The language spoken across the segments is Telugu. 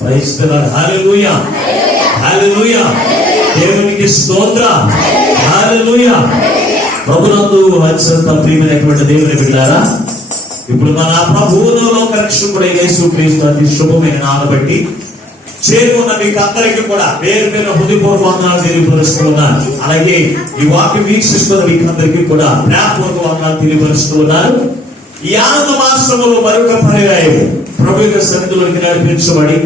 Praise the Lord. Hallelujah, hallelujah. దేవునికి స్తోత్రం. హల్లెలూయా. ప్రభునందు అత్యంత ప్రియమైనటువంటి దేవుని బిడ్డలారా, ఇప్పుడు మన ప్రభువును లోక రక్షకుడైన యేసుక్రీస్తు అతి శుభమైన నామమును బట్టి చేరుకున్న మీకు అందరికీ కూడా పేరు పేరు హృదయపూర్వక వందనాలు తెలియపరుస్తున్నాను. అలాగే ఈ వాక్యం వీక్షిస్తున్న మీకు అందరికీ కూడా ప్రేమపూర్వక వందనాలు తెలియపరుస్తున్నారు. ఈ ఆనంద మాసములో మరొక పర్యాయం ప్రభు యొక్క సన్నిధిలోకి నడిపించబడి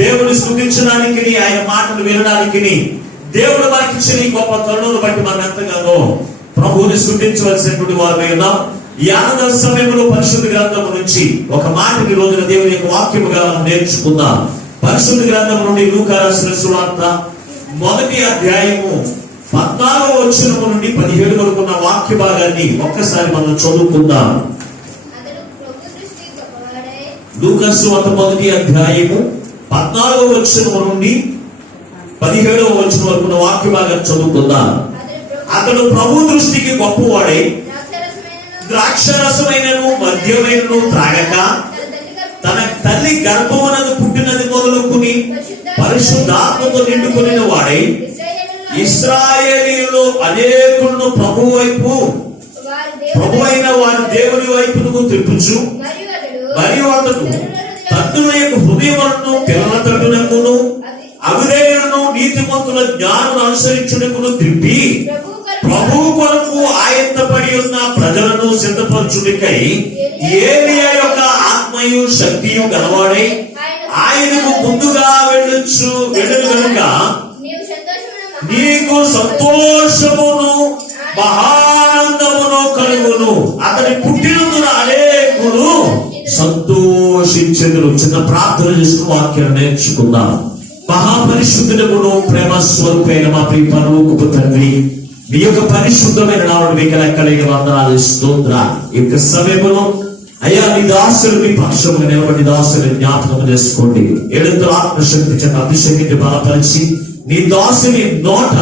దేవుని స్తుతించడానికి, ఆయన మాటలు వినడానికి దేవుడు మనకిచ్చిన ఈ గొప్ప తరుణాలను బట్టి మనం ఎంతగానో ప్రభువుని స్తుతించవలసినటువంటి వారమై ఉన్నాం. ఈ ఆనంద సమయంలో పరిశుద్ధ గ్రంథము నుంచి ఒక మాటని రోజున దేవుని యొక్క వాక్యముగా మనం నేర్చుకుందాం. పరిశుద్ధ గ్రంథం నుండి లూకా రాసిన సువార్త 1వ అధ్యాయము 14వ వచనము నుండి 17 వరకు ఉన్న వాక్య భాగాన్ని ఒక్కసారి మనం చదువుకుందాం. లూకా సువార్త 1వ అధ్యాయము 14వ వచనము నుండి 17వ వచనం వరకు ఉన్న వాక్య భాగాన్ని చదువుకుందాం. అతడు ప్రభు దృష్టికి గొప్పవాడై ద్రాక్షరసమైనను మద్యమైనను త్రాగక తన తల్లి గర్భమునందు పుట్టినది మొదలుకుని పరిశుద్ధాత్మతో నిండుకుని వాడై ఇశ్రాయేలీయులు అనేకులను ప్రభు అయిన వారి దేవుని వైపునకు తిప్పుచు, మరియు అతడు తండ్రుల యొక్క హృదయములను పిల్లల తట్టునకును అవిధేయులను నీతిమంతుల జ్ఞానం అనుసరించుటకును తిప్పి ప్రభు కొరకు ఆయత్తపడి ఉన్న ప్రజలను సిద్ధపరచుటకై ఏలియా యొక్క ఆత్మయు శక్తియు గలవాడై ఆయనకు ముందుగా వెళ్ళును గనుక నీకు సంతోషమును మహానందమును కలుగును. అతని పుట్టినందున అనేకులు సంతోషించెదరు. చిన్న ప్రార్థన చేసుకుని వాక్యాన్ని నేర్చుకుందాం. మహాపరిశుద్ధుడమును ప్రేమ స్వరూపైన మా ప్రియ పరలోకపు తండ్రి, మీ యొక్క పరిశుద్ధమైన నామమును మీకు లెక్కలేని వందనాలు స్తోత్రాలు. ఈ యొక్క సమయంలో అయ్యా నీ దాసులు మీ పక్షముగా నిలబడి దాసుని జ్ఞాపకం చేసుకోండి. ఏడుతో ఆత్మశక్తి చేత అభిషేకించి బలపరిచి నీ దాసుని నోట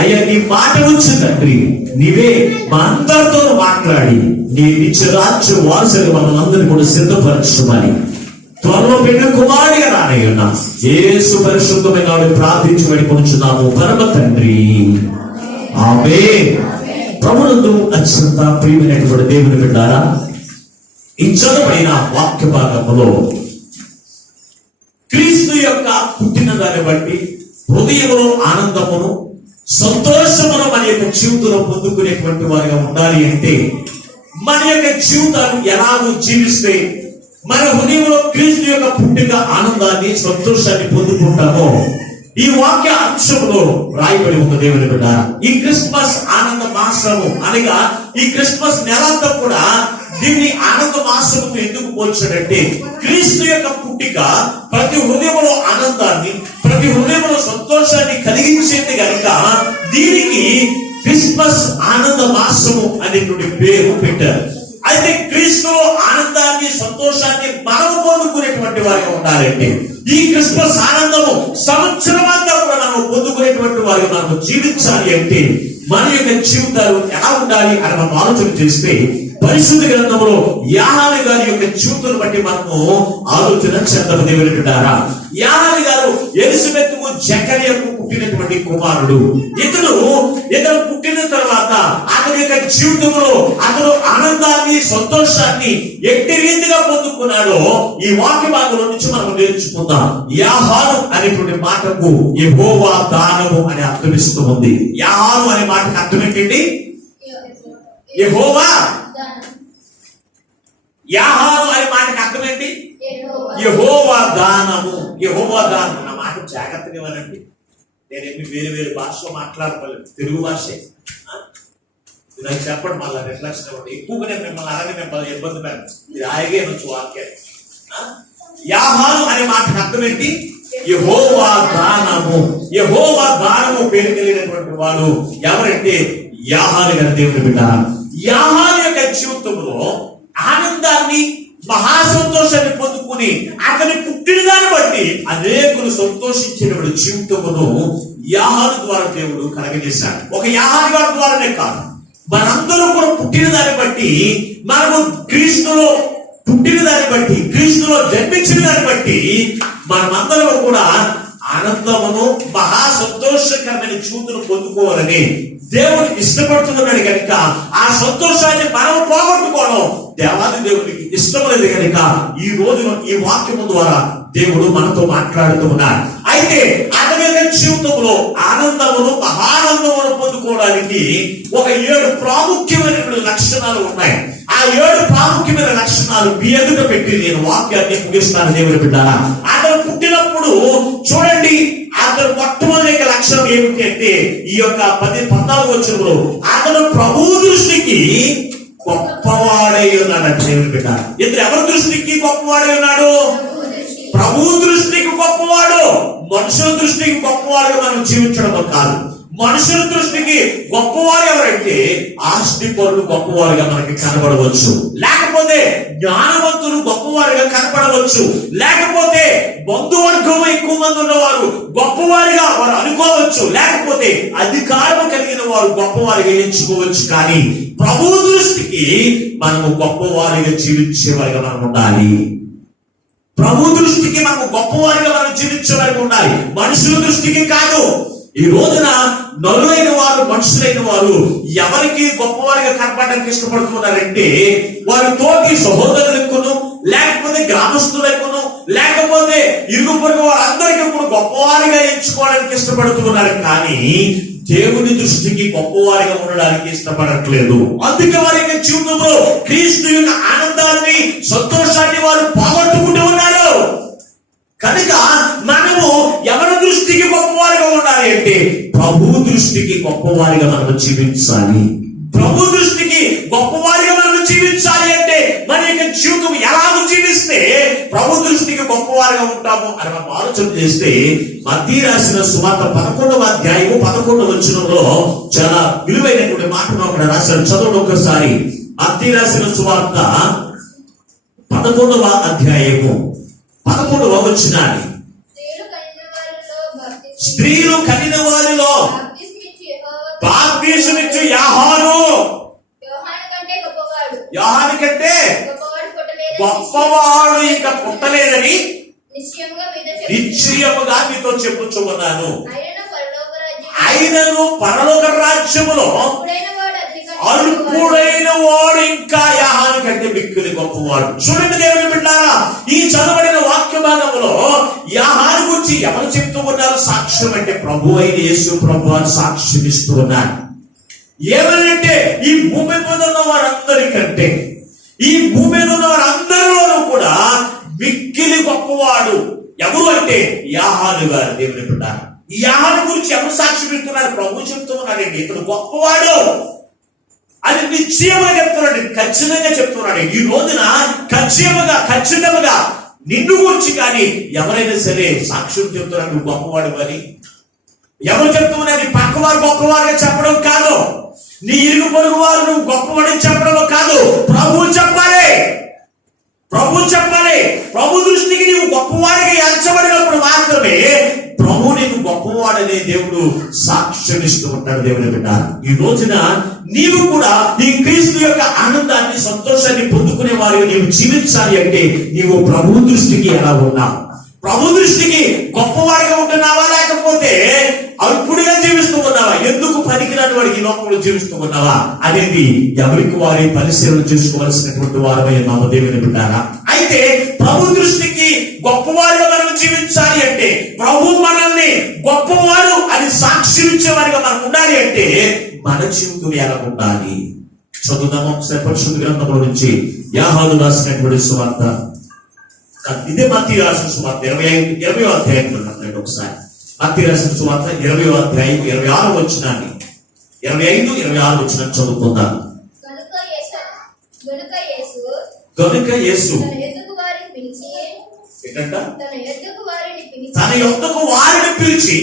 అయ్యా నీ మాట వచ్చి తండ్రి నీవే మా అందరితో మాట్లాడి నీ నిత్య రాజ్య వారసులు మనందరినీ కూడా సిద్ధపరచుమని త్వరలో బిడ్డ కుమారుడిగా రానయ్యున్నా యేసు పరిశుద్ధమైన ప్రార్థించబడి కొంచున్నాము పరమ తండ్రి, ఆమేన్. ప్రభునందు అత్యంత ప్రియమైనటువంటి దేవుని బిడ్డారా, ఈ చదువుబడిన వాక్య భాగములో క్రీస్తు యొక్క పుట్టిన దాన్ని బట్టి హృదయములో ఆనందమును సంతోషమును మన యొక్క జీవితంలో పొందుకునేటువంటి వారిగా ఉండాలి అంటే మన యొక్క జీవితాన్ని ఎలాగో జీవిస్తే మన హృదయంలో క్రీస్తు యొక్క పుట్టిన ఆనందాన్ని సంతోషాన్ని పొందుకుంటామో ఈ వాక్య అంశంలో రాయబడి ఉన్న దేవుని బిడ్డ. ఈ క్రిస్మస్ ఆనంద మాసము అనగా ఈ క్రిస్మస్ నెలంతా కూడా దీన్ని ఆనంద మాసము ఎందుకు పోల్చాడంటే క్రీస్తు యొక్క పుట్టిక ప్రతి హృదయంలో ఆనందాన్ని, ప్రతి హృదయంలో సంతోషాన్ని కలిగించేది కనుక దీనికి క్రిస్మస్ ఆనంద మాసము అనేటువంటి పేరు పెట్టారు. అయితే క్రీస్తులో ఆనందాన్ని, సంతోషాన్ని మనం పొందుకునేటువంటి వారిగా ఉండాలంటే ఈ క్రిస్మస్ ఆనందము సంవత్సరం అంతా కూడా మనం పొందుకునేటువంటి వారిగా మనం జీవించాలి అంటే మన యొక్క జీవితాలు ఎలా ఉండాలి అని మనం ఆలోచన చేస్తే పరిశుద్ధ గ్రంథంలో యాహాను గారి యొక్క జీవితాన్ని బట్టి మనము ఆలోచన చేద్దాం. దేవుని బిడ్డారా, యాహాను గారు ఎలిజబెత్కు జకర్యాకు పుట్టినటువంటి కుమారుడు. ఇతను పుట్టిన తర్వాత అతని యొక్క జీవితంలో అతను ఆనందాన్ని, సంతోషాన్ని ఎట్టి రీతిగా పొందుకున్నాడో ఈ వాక్య భాగంలో నుంచి మనం నేర్చుకుందాం. యాహాను అనేటువంటి మాటకు యెహోవా దానము అని అర్థమిస్తూ ఉంది. యాహాను అనే మాటకు అర్థం ఏంటండి? యెహోవా. యాహాను అనే మాటకి అర్థం ఏంటి? యెహోవా దానము. యెహోవా దానం అన్న మాట జాగ్రత్తగా ఇవ్వాలండి. నేనేమి వేరే వేరే భాషలో మాట్లాడుకోలేదు, తెలుగు భాషే. నాకు చెప్పండి, మళ్ళీ రిఫ్లెక్షన్ ఇవ్వండి. ఎక్కువగా నేను మిమ్మల్ని అలాగే మిమ్మల్ని ఇబ్బంది పెట్టండి. ఇది ఆగే వచ్చు వాక్యాన్ని. యాహాను అనే మాటకి అర్థం ఏంటి? యెహోవా దానము. యెహోవా దానము పేరు కలిగినటువంటి వాడు ఎవరంటే యాహాను గారి దేవుని బిడ్డ. యాహాను యొక్క జీవితంలో ఆనందాన్ని, మహాసంతోషాన్ని పొందుకుని అతని పుట్టిన దాన్ని బట్టి అనేకులు సంతోషించినప్పుడు జీవితమును యాహాను ద్వారా దేవుడు కలగజేశాడు. ఒక యాహాను గారి ద్వారానే కాదు, మనందరూ కూడా పుట్టిన దాన్ని బట్టి మనము క్రీస్తులో పుట్టిన దాన్ని బట్టి, క్రీస్తులో జన్మించిన దాన్ని బట్టి మనమందరం కూడా ఆనందమును మహా సంతోషకరమైన జీవితం పొందుకోవాలని దేవుడు ఇష్టపడుతున్నాడు కనుక ఆ సంతోషాన్ని మనం పోగొట్టుకోవడం దేవాది దేవుడికి ఇష్టం లేదు కనుక ఈ రోజున ఈ వాక్యము ద్వారా దేవుడు మనతో మాట్లాడుతూ ఉన్నాడు. అయితే అతని జీవితంలో ఆనందమును మహానందమును పొందుకోవడానికి ఒక 7 ప్రాముఖ్యమైనటువంటి లక్షణాలు ఉన్నాయి. ఆ 7 ప్రాముఖ్యమైన లక్షణాలు మీ ఎదుట పెట్టి నేను వాక్యాన్ని ముగిస్తాను. దేవుని బిడ్డారా, అతను పుట్టినప్పుడు చూడండి, అతను మొట్టమొదటి లక్షణం ఏమిటి అంటే ఈ యొక్క 14 వచనంలో అతను ప్రభు దృష్టికి గొప్పవాడై ఉన్నాడు. దేవుని బిడ్డ, ఇతను ఎవరి దృష్టికి గొప్పవాడై ఉన్నాడు? ప్రభు దృష్టికి గొప్పవాడు. మనుషుల దృష్టికి గొప్పవాడుగా మనం జీవించడం కాదు. మనుషుల దృష్టికి గొప్పవారు ఎవరంటే ఆస్తి పరులు గొప్పవారుగా మనకి కనబడవచ్చు, లేకపోతే జ్ఞానవంతులు గొప్పవారుగా కనపడవచ్చు, లేకపోతే బంధువర్గం ఎక్కువ మంది ఉన్నవారు గొప్పవారిగా వారు అనుకోవచ్చు, లేకపోతే అధికారం కలిగిన వారు గొప్పవారిగా ఎంచుకోవచ్చు. కానీ ప్రభు దృష్టికి మనము గొప్పవారిగా జీవించేవారిగా మనం ఉండాలి. ప్రభు దృష్టికి మనము గొప్పవారిగా మనం జీవించేవారిగా ఉండాలి, మనుషుల దృష్టికి కాదు. ఈ రోజున నరులైన వారు, మనుషులైన వారు ఎవరికి గొప్పవారిగా కనపడడానికి ఇష్టపడుతున్నారంటే వారి తోటి సహోదరులకును, లేకపోతే గ్రామస్తులకును, లేకపోతే ఇరుగు పొరుగు వారందరికీ కూడా గొప్పవారిగా ఎంచుకోవడానికి ఇష్టపడుతున్నారు. కానీ దేవుని దృష్టికి గొప్పవారిగా ఉండడానికి ఇష్టపడట్లేదు. అందుకే వారి యొక్క జీవితంలో క్రీస్తు యొక్క ఆనందాన్ని, సంతోషాన్ని వారు పోగొట్టుకుంటూ ఉన్నారు. కనుక మనము ఎవరి దృష్టికి గొప్పవారిగా ఉండాలి అంటే ప్రభు దృష్టికి గొప్పవారిగా మనం జీవించాలి. ప్రభు దృష్టికి గొప్పవారిగా మనం జీవించాలి అంటే మన యొక్క జీవితం ఎలాగ జీవిస్తే ప్రభు దృష్టికి గొప్పవారిగా ఉంటాము అని మనం ఆలోచన చేస్తే మత్తయి రాసిన సువార్త 11వ అధ్యాయము 11వ వచనంలో చాలా విలువైనటువంటి మాటను అక్కడ రాశారు. చదవండి ఒకసారి. మత్తయి రాసిన సువార్త 11వ అధ్యాయము 11వ వచనాన్ని. స్త్రీలు కనిన వారిలో బాప్తిసమిచ్చు యోహాను కంటే గొప్పవాడు ఇంకా పుట్టలేదని నిశ్చయముగా మీతో చెప్పుచున్నాను. ఆయనను పరలోక రాజ్యములో అల్పుడైన వాడు ఇంకా యోహాను కంటే మిక్కిలి గొప్పవాడు. చూడండి దేవుని బిడ్డారా, ఈ చదవబడిన వాక్య భాగంలో యోహాను గురించి ఎవరు చెప్తూ ఉన్నారు? సాక్ష్యం అంటే ప్రభు అయిన యేసు ప్రభు అని సాక్ష్యం ఇస్తూ ఉన్నారు. ఏమనంటే ఈ భూమి మీద ఉన్న వారందరికంటే, ఈ భూమి మీద ఉన్న వారందరిలోనూ కూడా మిక్కిలి గొప్పవాడు ఎవరు అంటే యోహాను గారు. దేవుని బిడ్డారా, ఈ యోహాను గురించి ఎవరు సాక్ష్యం ఇస్తున్నారు? ప్రభు చెప్తూ ఉన్నాడండి ఇతడు గొప్పవాడు అది నిశ్చయముగా చెప్తున్నాడు, ఖచ్చితంగా చెప్తున్నాడు. ఈ రోజున ఖచ్చితంగా నిన్ను గురించి కానీ ఎవరైనా సరే సాక్ష్యం చెప్తున్నారు నువ్వు గొప్పవాడు అని. ఎవరు చెప్తున్నారు? నీ పక్కవారు గొప్పవారుగా చెప్పడం కాదు, నీ ఇరుగు పొరుగు వారు నువ్వు గొప్పవాడని చెప్పడం కాదు. ప్రభువు చెప్పాలి. ప్రభు దృష్టికి నీవు గొప్పవాడిగా ఎంచబడినప్పుడు మాత్రమే ప్రభు నీకు గొప్పవాడనే దేవుడు సాక్ష్యమిస్తూ ఉంటాడు. దేవుని బిడ్డ, ఈ రోజున నీవు కూడా నీ క్రీస్తు యొక్క ఆనందాన్ని, సంతోషాన్ని పొందుకునే వారిగా నీవు జీవించాలి అంటే నీవు ప్రభు దృష్టికి ఎలా ఉన్నావు? ప్రభు దృష్టికి గొప్పవాడిగా ఉంటున్నావా, లేకపోతే అల్పుడిగా జీవిస్తూ ఉన్నావా? ఎందుకు పనికిరాని వాడికి లోకంలో జీవిస్తూ ఉన్నావా అనేది ఎవరికి వారి పరిశీలన చేసుకోవాల్సినటువంటి వారమై నామ దేవుని బిడ్డారా. అయితే ప్రభు దృష్టికి గొప్పవారిగా మనం జీవించాలి అంటే, ప్రభు మనల్ని గొప్పవారు అని సాక్ష్యం ఇచ్చేవారిగా మనం ఉండాలి అంటే మన జీవితం ఎలా ఉండాలి? చదువుదాము ఒకసారి పరిశుద్ధ గ్రంథంలో నుంచి యోహాను రాసినటువంటి సువార్త. ఇదే మత్తయి రాసిన సువార్త 20వ అధ్యాయం ఒకసారి. మత్తయి రాసిన సువార్త 20వ అధ్యాయం 26వ వచనాన్ని, 25, 26 వచనం చదువుకుందాం. కనుక యేసు తన యొద్దకు వారిని పిలిచి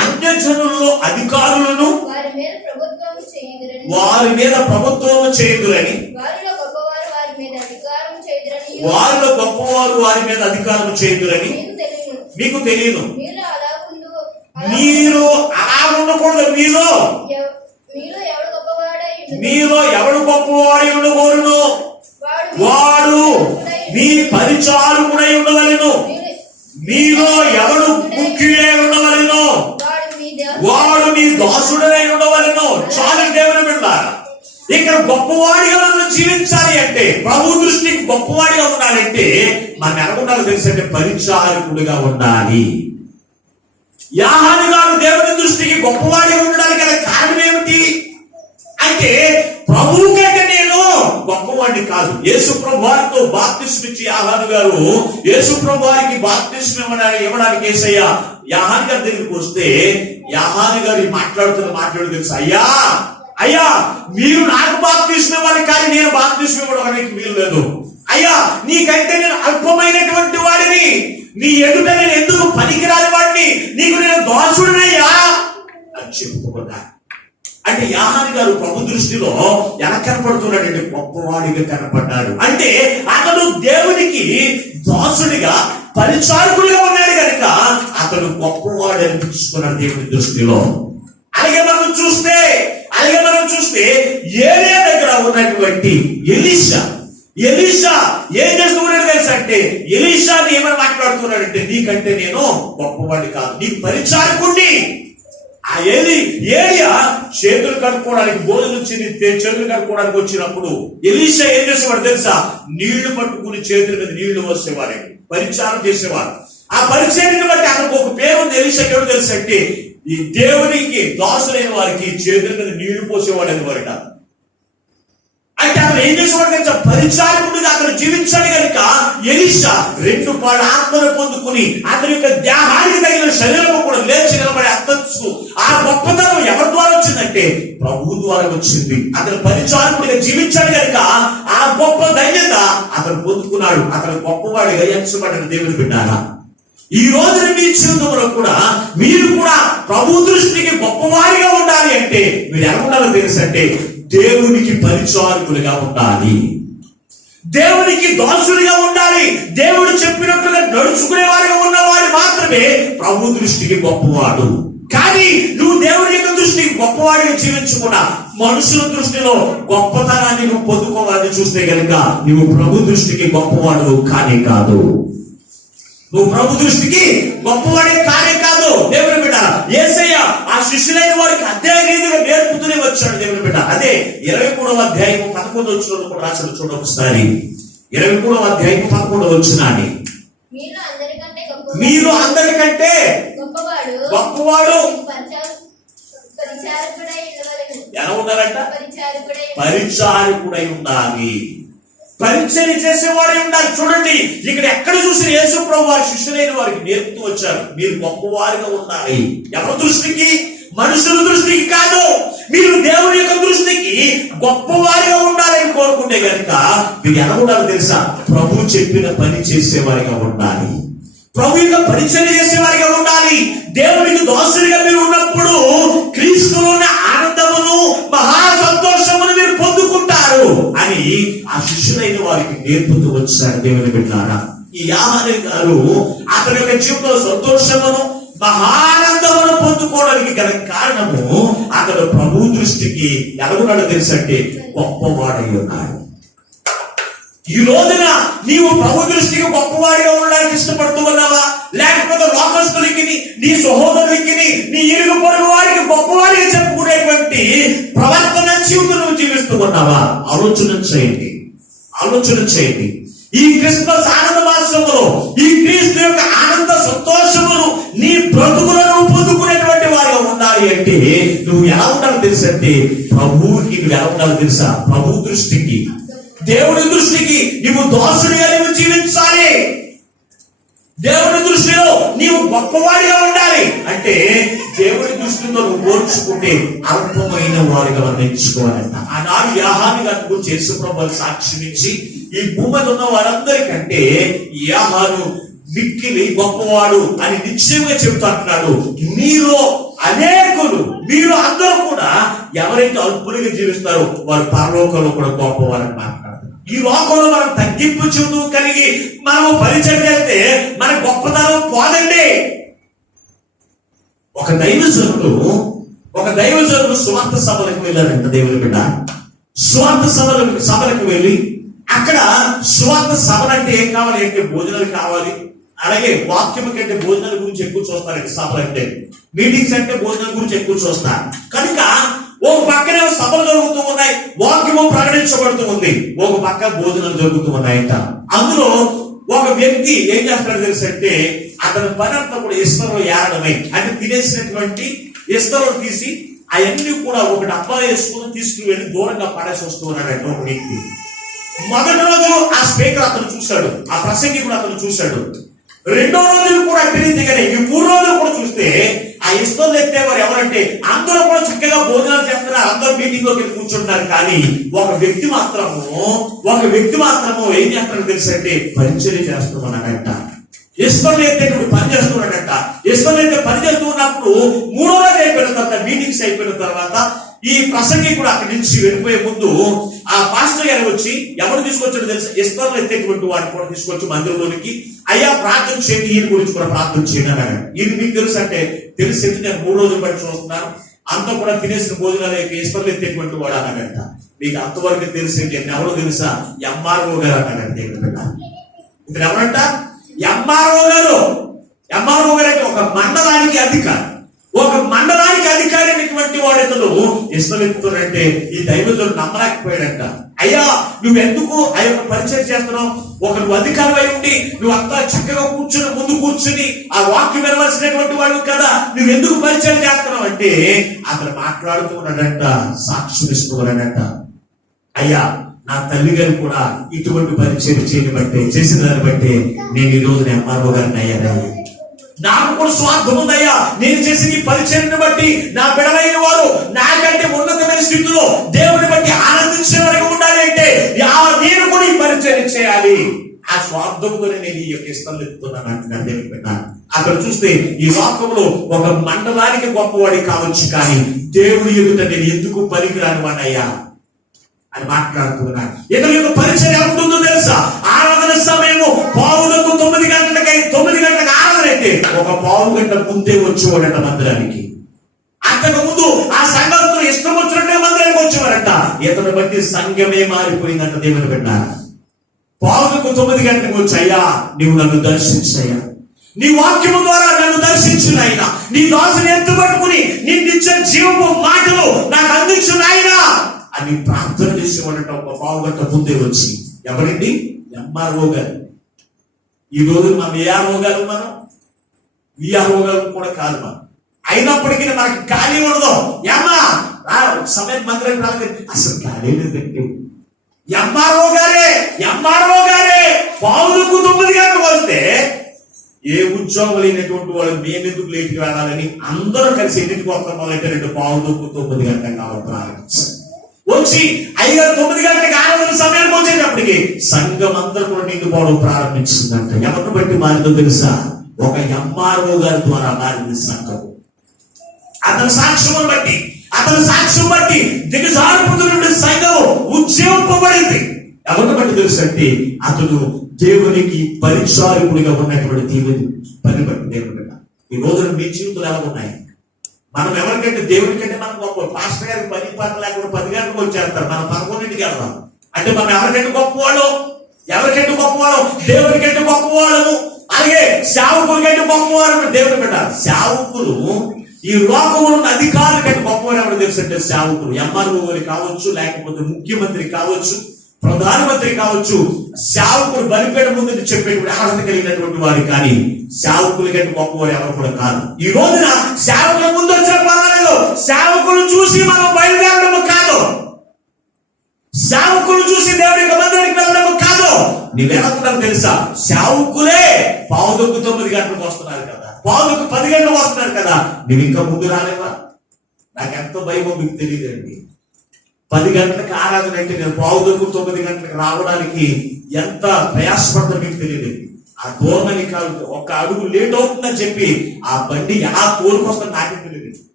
అన్యజనులలో అధికారులను వారి మీద ప్రభుత్వము చేయుదురని, వారిలో గొప్పవారు వారి మీద అధికారం చేయుదురని మీకు తెలియదు. మీరు అలా ఉండకూడదు. మీలో ఎవడు గొప్పవాడై ఉండకూడదు. వాడు నీ పరిచారకుడై ఉండవలెను. నీలో ఎవడు ముఖ్యుడై ఉండవలెను, వాడు నీ దాసుడై ఉండవలెను. చాలు దేవుని బిడ్డలారా, ఇక్కడ గొప్పవాడిగా మనం జీవించాలి అంటే, ప్రభు దృష్టికి గొప్పవాడిగా ఉండాలంటే మనం ఎలా ఉండాలో తెలుసంటే పరిచారకుడిగా ఉండాలి. యాహాను గారు దేవుని దృష్టికి గొప్పవాడిగా ఉండడానికి గల కారణం ఏమిటి అంటే, ప్రభువు కంటే నేను గొప్పవాడిని కాదు. యేసు ప్రభు వారితో బాప్తిస్మం ఇచ్చి యాహాను గారు యేసు ప్రభు వారికి బాప్తిస్మం ఇవ్వడానికి యేసయ్య యాహాను గారి దగ్గరికి వస్తే యాహాను గారు మాట్లాడుతూ తెలుసు, అయ్యా అయ్యా మీరు నాకు బాప్తిస్మం ఇవ్వాలి, కానీ నేను బాప్తిస్మం ఇవ్వడానికి వీలు లేదు. అయ్యా నీకంటే నేను అల్పమైనటువంటి వాడిని, నీ ఎదుట నేను ఎందుకు పనికిరాని వాడిని, నీకు నేను దాసుడినయ్యా అని చెప్పుకున్నా. అంటే యాహాను గారు ప్రభు దృష్టిలో ఎలా కనపడుతున్నాడంటే గొప్పవాడిగా కనపడ్డాడు. అంటే అతడు దేవునికి దాసుడిగా పరిచారకుడిగా ఉన్నాడు కనుక అతడు గొప్పవాడు అనిపించుకున్నాడు దేవుని దృష్టిలో. అలాగే మనం చూస్తే ఏలియా దగ్గర ఉన్నటువంటి ఎలీషా ఏం చేస్తున్నాడు తెలుసా అంటే, ఎలీషాని ఏమని మాట్లాడుతున్నాడంటే, నీకంటే నేను గొప్పవాడిని కాదు, నీ పరిచారకుడిని. ఆ ఏలియా చేతులు కడుక్కోవడానికి భోజనం చేతులు కడుక్కోవడానికి వచ్చినప్పుడు ఎలీషా ఏం చేసేవాడు తెలుసా, నీళ్లు పట్టుకుని చేతుల మీద నీళ్లు పోసేవారండి, పరిచారం చేసేవాడు. ఆ పరిచయాన్ని బట్టి అతనికి ఒక పేరు ఉంది. ఎలీషా ఎవరు తెలుసా అంటే, ఈ దేవునికి దాసులైన వారికి చేతుల మీద నీళ్లు పోసేవాడు అని వారిట. అంటే అతను ఏం చేసేవాడు కనుక పరిచారకుడిగా అతను జీవించాడు కనుక ఎలీషా 2 పాళ్ళ ఆత్మను పొందుకుని అతని యొక్క దేహానికి తగిన శరీరం కూడా లేచి నిలబడే అంతస్తు ఆ గొప్పతనం ఎవరి ద్వారా వచ్చిందంటే ప్రభు ద్వారా వచ్చింది. అతను పరిచారకుడిగా జీవించాడు కనుక ఆ గొప్ప ధన్యత అతను పొందుకున్నాడు. అతను గొప్పవాడిగా ఎంచబడిన దేవుని బిడ్డారా, ఈ రోజున మీ జీవితంలో కూడా మీరు కూడా ప్రభు దృష్టికి గొప్పవాడిగా ఉండాలి అంటే మీరు ఎలా ఉండాలో తెలుసంటే, దేవునికి పరిచారకులుగా ఉండాలి, దేవునికి దాసుడిగా ఉండాలి. దేవుడు చెప్పినట్టుగా నడుచుకునే వారిగా ఉన్నవాడు మాత్రమే ప్రభు దృష్టికి గొప్పవాడు. కానీ నువ్వు దేవుని యొక్క దృష్టికి గొప్పవాడిగా జీవించకుండా మనుషుల దృష్టిలో గొప్పతనాన్ని నువ్వు పొందుకోవాలని చూస్తే కనుక నువ్వు ప్రభు దృష్టికి గొప్పవాడు కానే కాదు. నువ్వు ప్రభు దృష్టికి గొప్పవాడే కానే కాదు. దేవుని బిడ్డ, యేసయ్య ఆ శిష్యులైన వారికి అదే రీతిగా నేర్పుతూనే వచ్చాడు. దేవుని బిడ్డ, అదే 23వ అధ్యాయం 11వ వచనంలో కూడా రాశాడు. చూడండి ఒకసారి, 23వ అధ్యాయం 11వ వచనాన్ని, మీరు అందరికంటే గొప్పవాడు ఎలా ఉండాలంట, పరిచారకుడై ఉండాలి, పరిచయం చేసేవాడై ఉండాలి. చూడండి, ఇక్కడ ఎక్కడ చూసిన యేసు ప్రభు వారి శిష్యులైన వారికి నేర్పుతూ వచ్చారు, మీరు గొప్పవారిగా ఉండాలి. ఎవరి దృష్టికి? మనుషుల దృష్టికి కాదు. మీరు దేవుని యొక్క దృష్టికి గొప్పవారిగా ఉండాలని కోరుకుంటే కనుక మీరు ఎలా ఉండాలో తెలుసా, ప్రభు చెప్పిన పని చేసేవారిగా ఉండాలి, ప్రభు యొక్క పరిచయం చేసేవారిగా ఉండాలి. దేవునికి దాసుడిగా మీరు ఉన్నప్పుడు క్రీస్తులో ఉన్న ఆనందమును మహా సంతోషమును మీరు పొందుకుంటారు అని ఆ శిష్యులైన వారికి నేర్పుతూ వచ్చారు. దేవుని బిడ్డలారా, ఈ యాహాను గారు అతని యొక్క జీవితంలో సంతోషమును మహానందమును పొందుకోవడానికి గల కారణము అతడు ప్రభు దృష్టికి ఎలాగున్నాడో తెలుసంటే గొప్పవాడై ఉన్నాడు. ఈ రోజున నీవు ప్రభు దృష్టికి గొప్పవాడిగా ఉండడానికి ఇష్టపడుతూ ఉన్నావా, లేకపోతే లోకస్తులకి, నీ సహోదరులకి, నీ ఇరుగు పొరుగు వారికి గొప్పవాడిగా చెప్పుకునేటువంటి ప్రవర్తన జీవితం నువ్వు జీవిస్తూ ఉన్నావా? ఆలోచన చేయండి. ఈ క్రిస్మస్ ఆనంద మాసంలో ఈ క్రీస్తు యొక్క ఆనంద సంతోషమును నీ బ్రతుకులను పొందుకునేటువంటి వారిగా ఉండాలి అంటే నువ్వు ఎలా ఉండాలో తెలుసంటే ప్రభువుకి నువ్వు ఎలా ఉండాలో తెలుసా, ప్రభు దృష్టికి, దేవుడి దృష్టికి నీవు దాసుడిగా నీవు జీవించాలి. దేవుడి దృష్టిలో నీవు గొప్పవాడిగా ఉండాలి. అంటే దేవుడి దృష్టిలో నువ్వు పోల్చుకుంటే అల్పమైన వారిగా వర్ణించుకోవాలంట. ఆనాడు యాహాను గారి గురించి యేసుప్రభువు సాక్షిమిచ్చి ఈ భూమిలో ఉన్న వారందరికంటే యాహాను మిక్కిలి గొప్పవాడు అని నిశ్చయంగా చెబుతూ అంటున్నాడు. మీలో అనేకులు, మీరు అందరూ కూడా ఎవరైతే అల్పులుగా జీవిస్తారో వారు పరలోకంలో కూడా గొప్పవారని మాట్లాడుతున్నారు. ఈ లోకంలో మనం తగ్గింపు చూడు కలిగి మనము పరిచయం చేస్తే మన గొప్పతనం పోదండి. ఒక దైవజనుడు సువార్త సభలకు వెళ్ళారంట. దేవుని బిడ్డ, సువార్త సభలకు వెళ్ళి అక్కడ సువార్త సభలు అంటే ఏం కావాలి అంటే భోజనాలు కావాలి. అలాగే వాక్యం కంటే భోజనాల గురించి ఎక్కువ చూస్తారండి. సభలు అంటే మీటింగ్స్ అంటే భోజనాల గురించి ఎక్కువ చూస్తారు. కనుక ఒక పక్కనే సభలు జరుగుతూ ఉన్నాయి, వాక్యము ప్రకటించబడుతూ ఉంది, ఒక పక్క భోజనాలు జరుగుతూ ఉన్నాయంట. అందులో ఒక వ్యక్తి ఏం చేస్తాడో తెలుసు అంటే అతని పని అంతా కూడా ఇస్తలో ఏరడమే. అంటే తినేసినటువంటి ఇస్తలో తీసి అవన్నీ కూడా ఒక డబ్బా వేసుకుని తీసుకుని వెళ్ళి దూరంగా పడేసి వస్తూ ఉన్నాడంటే ఒక వ్యక్తి. మొదటి రోజు ఆ స్పీకర్ అతను చూశాడు, ఆ ప్రసంగి కూడా అతను చూశాడు. రెండో రోజులు కూడా తెలియదు, కానీ ఈ 3 రోజులు కూడా చూస్తే ఆ ఇస్తలు ఎత్తేవారు ఎవరంటే అందరూ కూడా చక్కగా భోజనాలు చేస్తున్నారు, అందరూ మీటింగ్ లోకి కూర్చుంటున్నారు. కానీ ఒక వ్యక్తి మాత్రము ఏం చేస్తాడో తెలుసు అంటే పరిచర్య చేస్తున్నాడంట. ఇస్తలు ఎత్తేటప్పుడు పని చేస్తున్నాడంట. ఇస్తలు ఎత్తే పని చేస్తూ ఉన్నప్పుడు 3వ రోజు అయిపోయిన తర్వాత, మీటింగ్స్ అయిపోయిన తర్వాత ఈ ప్రసంగి కూడా అక్కడి నుంచి వెళ్ళిపోయే ముందు ఆ పాస్టర్ గారు వచ్చి ఎవరు తీసుకొచ్చాడో తెలుసు, ఇస్తలు ఎత్తేటువంటి వాడిని కూడా తీసుకొచ్చి మందిరంలోనికి, అయ్యా ప్రార్థన చేయండి, ఈయన గురించి కూడా ప్రార్థన చేయండి అన్నాడు. ఇది మీకు తెలుసు అంటే తెలిసి నేను 3 రోజులు బట్టి చూస్తున్నాను, అంతా కూడా తినేసిన భోజనాలు ఇస్తలు ఎత్తేటువంటి వాడు అన్నాడంట. మీకు అంతవరకు తెలిసి ఎవరో తెలుసా? ఎంఆర్ఓ గారు అన్నాడంటే. ఇక్కడ ఎవరంట? ఎంఆర్ఓ గారు. ఎంఆర్ఓ గారు అంటే ఒక మండలానికి అధికారి అనేటువంటి వాడితను ఇష్టం ఎత్తుతాడంటే ఈ దైవజనుడు నమ్మలేకపోయాడంట. అయ్యా నువ్వు ఎందుకు ఆ యొక్క పరిచయం చేస్తున్నావు? నువ్వు అధికారం అయి ఉండి నువ్వు అంతా చక్కగా ముందు కూర్చుని ఆ వాక్యం వినవలసినటువంటి వాడు కదా, నువ్వు ఎందుకు పరిచయం చేస్తున్నావు అంటే అతను మాట్లాడుతూ ఉన్నాడంట, సాక్ష్యం ఇస్తూ ఉన్నాడంట. అయ్యా నా తల్లి గారు కూడా ఇటువంటి పరిచయం చేసిన దాన్ని బట్టి నేను ఈ రోజున ఎంఆర్ఓ గారిని అయ్యాను. నాకు కూడా స్వార్థం ఉందయ్యా, నేను చేసిన ఈ పరిచయాన్ని బట్టి నా బిడలైన వారు నాకంటే ఉన్నతమైన స్థితిలో దేవుని బట్టి ఆనందించే వరకు ఉండాలి అంటే నేను కూడా ఈ పరిచయం చేయాలి. ఆ స్వార్థంతోనే నేను ఈ యొక్క ఇష్టం ఎత్తుతున్నాను అంటున్నాను దేవుని బిడ్డ. అక్కడ చూస్తే ఈ వాక్యంలో ఒక మండలానికి గొప్పవాడి కావచ్చు, కానీ దేవుడి ఎదుట నేను ఎందుకు పనికిరాని వాడయ్యా అని మాట్లాడుతున్నాను. ఇతరుల పరిచయం ఉంటుందో తెలుసా? ఆరాధన సమయము 9:30 గంటలకు ఆరాధన అయితే ఒక 1/2 గంట ముందే వచ్చేవాడట మందిరానికి. అంతకు ముందు ఆ సంఘంతో ఇష్టం వచ్చినట్టే మందిరానికి వచ్చేవారట. ఇతను బట్టి సంఘమే మారిపోయిందంట దేవుని బిడ్డ. 9:30 గంటలకు వచ్చి, అయ్యా నీవు నన్ను దర్శించయ్యా, నీ వాక్యము ద్వారా నన్ను దర్శించు నాయనా, నీ దాసుని ఎత్తుపట్టుకుని నిన్నిచ్చే జీవపు మాటలు నాకు అందించు నాయనా అని ప్రార్థన చేసేవాడట. ఒక 1/2 గంట ముందే వచ్చి. ఎవరండి? ఎంఆర్ఓ గారు. ఈ రోజు మనం ఏఆర్ఓ గారు, మనం విఆర్ఓ గారు కూడా కాదు. మనం అయినప్పటికీ మనకి ఖాళీ ఉండదు. ఏమా సమయం మందిరం రాలేదు, అసలు ఖాళీ లేదండి. ఎంఆర్ఓ గారే 9:30 గంటలకు వస్తే ఏ ఉద్యోగం లేనటువంటి వాళ్ళు మేమెందుకు లేట్కి వెళ్ళాలని అందరూ కలిసి ఎన్నింటికి వస్తాం మొదలైతే 9:30 గంటలకు కావాలి ప్రారంభించారు. వచ్చి 9 గంటలకు ఆరాధన సమయానికి వచ్చేటప్పటికి సంఘం అందరూ కూడా నిండిపోవడం ప్రారంభించిందంట. ఎవరిని బట్టి మారిందో తెలుసా? ఒక ఎంఆర్ఓ గారి ద్వారా మారింది సంఘం. అతని సాక్ష్యం బట్టి దిగజారిపోతున్న సంఘం ఉజ్జీవింపబడింది. ఎవరిని బట్టి తెలుసు అంటే అతడు దేవునికి పరిచారకుడిగా ఉన్నటువంటి పని బట్టి. దేవుని ఈ రోజున మీ జీవితాలు ఎలా ఉన్నాయి? మనం ఎవరికంటే దేవుడి కంటే మనం గొప్ప. పాస్టర్ గారికి 10 పనులు లేకుండా 10 గంటలకు వచ్చేస్తారు, మనం 11ంటికి వెళ్దాం అంటే మనం ఎవరికంటే గొప్పవాడు? దేవుడి కంటే గొప్పవాళ్ళము. అలాగే సేవకుల కంటే గొప్పవారు దేవుని బిడ్డ. సేవకులు ఈ లోకంలో ఉన్న అధికారుల కంటే గొప్పవారు ఎవరు తెలుసు అంటే సేవకులు. ఎంఆర్ఓ కావచ్చు, లేకపోతే ముఖ్యమంత్రి కావచ్చు, ప్రధానమంత్రి కావచ్చు. సేవకులు బలిపేట ముందు చెప్పేటువంటి అర్హత కలిగినటువంటి వారు, కానీ సేవకుల కంటే గొప్పవారు ఎవరు కూడా కాదు. ఈ రోజున సేవకుల ముందు వచ్చిన పర్వాలేదు, సేవకులు చూసి మనం బయలుదేరడం కాదు, సేవకులు చూసి దేవుడి యొక్క మందిరానికి వెళ్ళడం కాదు. నీవేమనుకుంటావు తెలుసా? సేవకులే 9:30 గంటలకు వస్తున్నారు కదా, 10 గంటలకు వస్తున్నారు కదా, నువ్వు ఇంకా ముందు రాలేవా? నాకెంతో భయమో మీకు తెలియదండి. 10 గంటలకు ఆరాధన అంటే నేను 9:30 గంటలకు రావడానికి ఎంత ప్రయాసపడతా మీకు తెలియదు. ఆ దూరమని కాదు, ఒక అడుగు లేట్ అవుతుందని చెప్పి ఆ బండి ఎలా తోలుకొస్తుందో నాకే తెలియదు.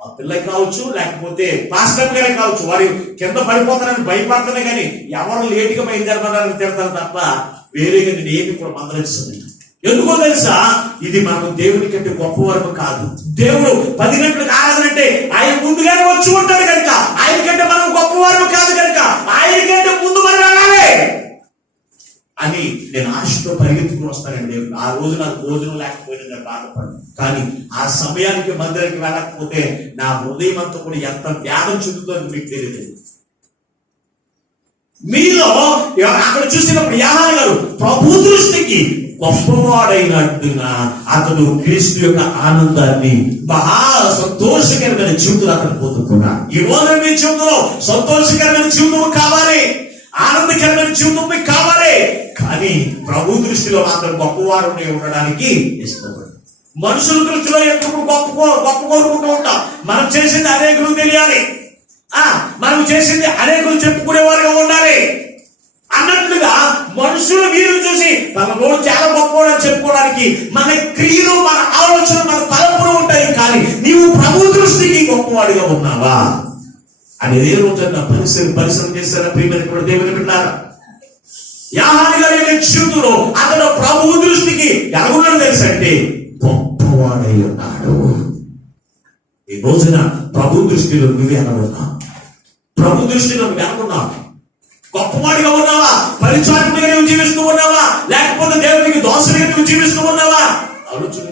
మా పిల్లకి కావచ్చు, లేకపోతే పాస్టర్ గారే కావచ్చు, వారి కింద పడిపోతారని భయపడతానే కానీ ఎవరు లేటుగా బయలుదేరపడాలని తిడతారు తప్ప వేరేగా నేను ఏమి కూడా మందలిస్తుంది. ఎందుకో తెలుసా? ఇది మనం దేవుడి కంటే గొప్పవారు కాదు. దేవుడు 10 గంటలకు ఆరాధన అంటే ఆయన ముందుగానే వచ్చి ఉంటాడు కనుక, ఆయన కంటే మనం గొప్పవారు కాదు కనుక ఆయన కంటే ముందు మనం అని నేను ఆశతో పరిగెత్తుకుని వస్తానండి దేవుడు. ఆ రోజు నాకు భోజనం లేకపోయినా నేను బాధపడను, కానీ ఆ సమయానికి మందిరానికి వెళ్ళకపోతే నా హృదయం అంతా కూడా ఎంత వ్యాధం చెందుతుందో మీకు తెలియదు. మీలో అక్కడ చూసినప్పుడు యాహాను గారు ప్రభు దృష్టికి గొప్పవాడైనట్టుగా అతడు క్రీస్తు యొక్క ఆనందాన్ని మహా సంతోషకరమైన జీవితం అతను పొందుకున్నాడు. ఈ రోజు మీ జీవితంలో సంతోషకరమైన జీవితం కావాలి, ఆనందకరమైన జీవితం మీకు కావాలి, కానీ ప్రభు దృష్టిలో మాత్రం గొప్పవారు ఉండడానికి ఇష్టపడు. మనుషుల దృష్టిలో ఎప్పుడు గొప్ప కోరుకుంటూ ఉంటాం. మనం చేసింది అనేకులు తెలియాలి, మనం చేసింది అనేకులు చెప్పుకునే వారుగా ఉండాలి అన్నట్లుగా మనుషులు వీరు చూసి తనలో చాలా గొప్పవాడని చెప్పుకోవడానికి మన క్రియలు, మన ఆలోచన, మన తలంపులు ఉంటాయి. కానీ నీవు ప్రభు దృష్టికి గొప్పవాడిగా ఉన్నావా అనేది ఏ రోజన్నా పరిశ్రమ చేశారా ప్రియమైన దేవుని బిడ్డలారా? యాహాను గారి యొక్క జీవితంలో అతను ప్రభు దృష్టికి ఎలాగున్నాడు తెలుసంటే గొప్పవాడై ఉన్నాడు. ఈ రోజున ప్రభు దృష్టిలో నువ్వు ఎలా ఉన్నావు? ప్రభు దృష్టిలో నువ్వు ఎలా ఉన్నావు? గొప్పవాడిగా ఉన్నావా? పరిచారకుడిగా నువ్వు జీవిస్తూ ఉన్నావా? లేకపోతే దేవునికి దోషుడిగా నువ్వు జీవిస్తూ ఉన్నావా? ఆలోచన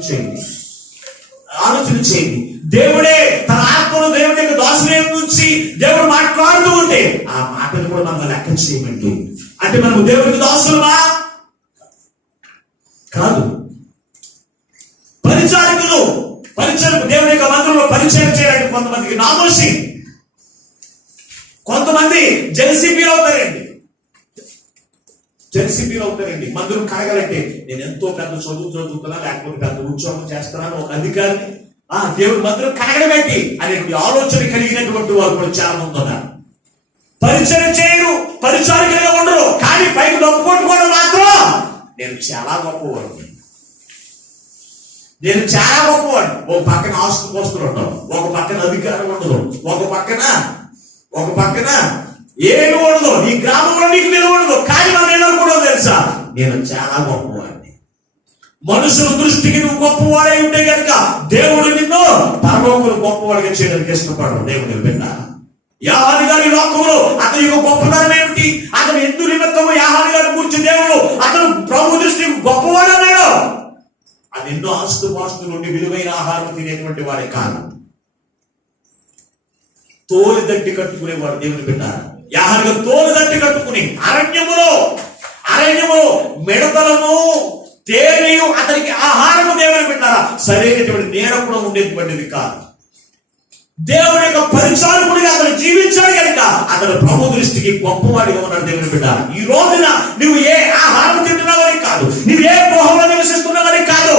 చేయండి. దేవుడే తన ఆత్మను దేవుడి యొక్క దోషుల నుంచి దేవుడు మాట్లాడుతూ ఉంటే ఆ మాటలు కూడా మనం లెక్క చేయమండి. అంటే మనం దేవుడికి దోషులమా? కాదు. పరిచారకులు దేవుడి యొక్క మందిరంలో పరిచయం చేయడానికి కొంతమందికి నామోషి, కొంతమంది జెన్సీపీలు అవుతారండి. మందిరం కడగాలంటే నేను ఎంతో పెద్ద చదువు చదువుతున్నా, లేకపోతే పెద్ద ఉద్యోగం చేస్తున్నాను, ఒక అధికారిని, దేవుడి మందిరం కడగబెట్టి అనే ఆలోచన కలిగినటువంటి వారు కూడా చాలా మంది ఉన్నారు. పరిచయం చేయరు, పరిచారకులుగా ఉండరు, కానీ పైకి నొప్పుకొట్టుకోవడం మాత్రం నేను చాలా గొప్పవాడు. ఒక పక్కన ఆస్తులు పోస్తులు ఉండవు, ఒక పక్కన అధికారం ఉండదు, ఒక పక్కన ఏమి ఉండదు, నీ గ్రామంలో నీకు విలువ ఉండదు. కానీ మనం ఏమనుకోవడం తెలుసా? నేను చాలా గొప్పవాడిని. మనుషుల దృష్టికి నువ్వు గొప్పవాడై ఉంటే కనుక దేవుడు నిన్ను పరలోకంలో గొప్పవాడిగా చేయడానికి ఇష్టపడరు. దేవుడు విన్నా యాహాను గారి లోకంలో అతని యొక్క గొప్పతనం ఏమిటి? అతను ఎందుకు నిమిత్తము యాహాను గారిని కూర్చి దేవుడు అతను ప్రభు దృష్టికి గొప్పవాడు అన్నాడు. అది ఎన్నో ఆస్తుపాస్తుల నుండి విలువైన ఆహారం తినేటువంటి వాడే కాదు, తోలు దట్టి కట్టుకునేవాడు. దేవుని బిడ్డారా, యాహాను గారు తోలు దట్టి కట్టుకుని అరణ్యములో మిడతలను తేనెయు అతనికి ఆహారము దేవుని బిడ్డారా సరైనటువంటి నీడ కూడా ఉండేటువంటిది కాదు. దేవుని యొక్క పరిచారకుడిగా అతను జీవించాడు కనుక అతను ప్రభు దృష్టికి గొప్పవాడిగా ఉన్నాడు. దేవుని బిడ్డ, ఈ రోజున నువ్వు ఏ ఆహారం తింటున్నావని కాదు, నువ్వు ఏ గృహంలో నివసిస్తున్నావని కాదు,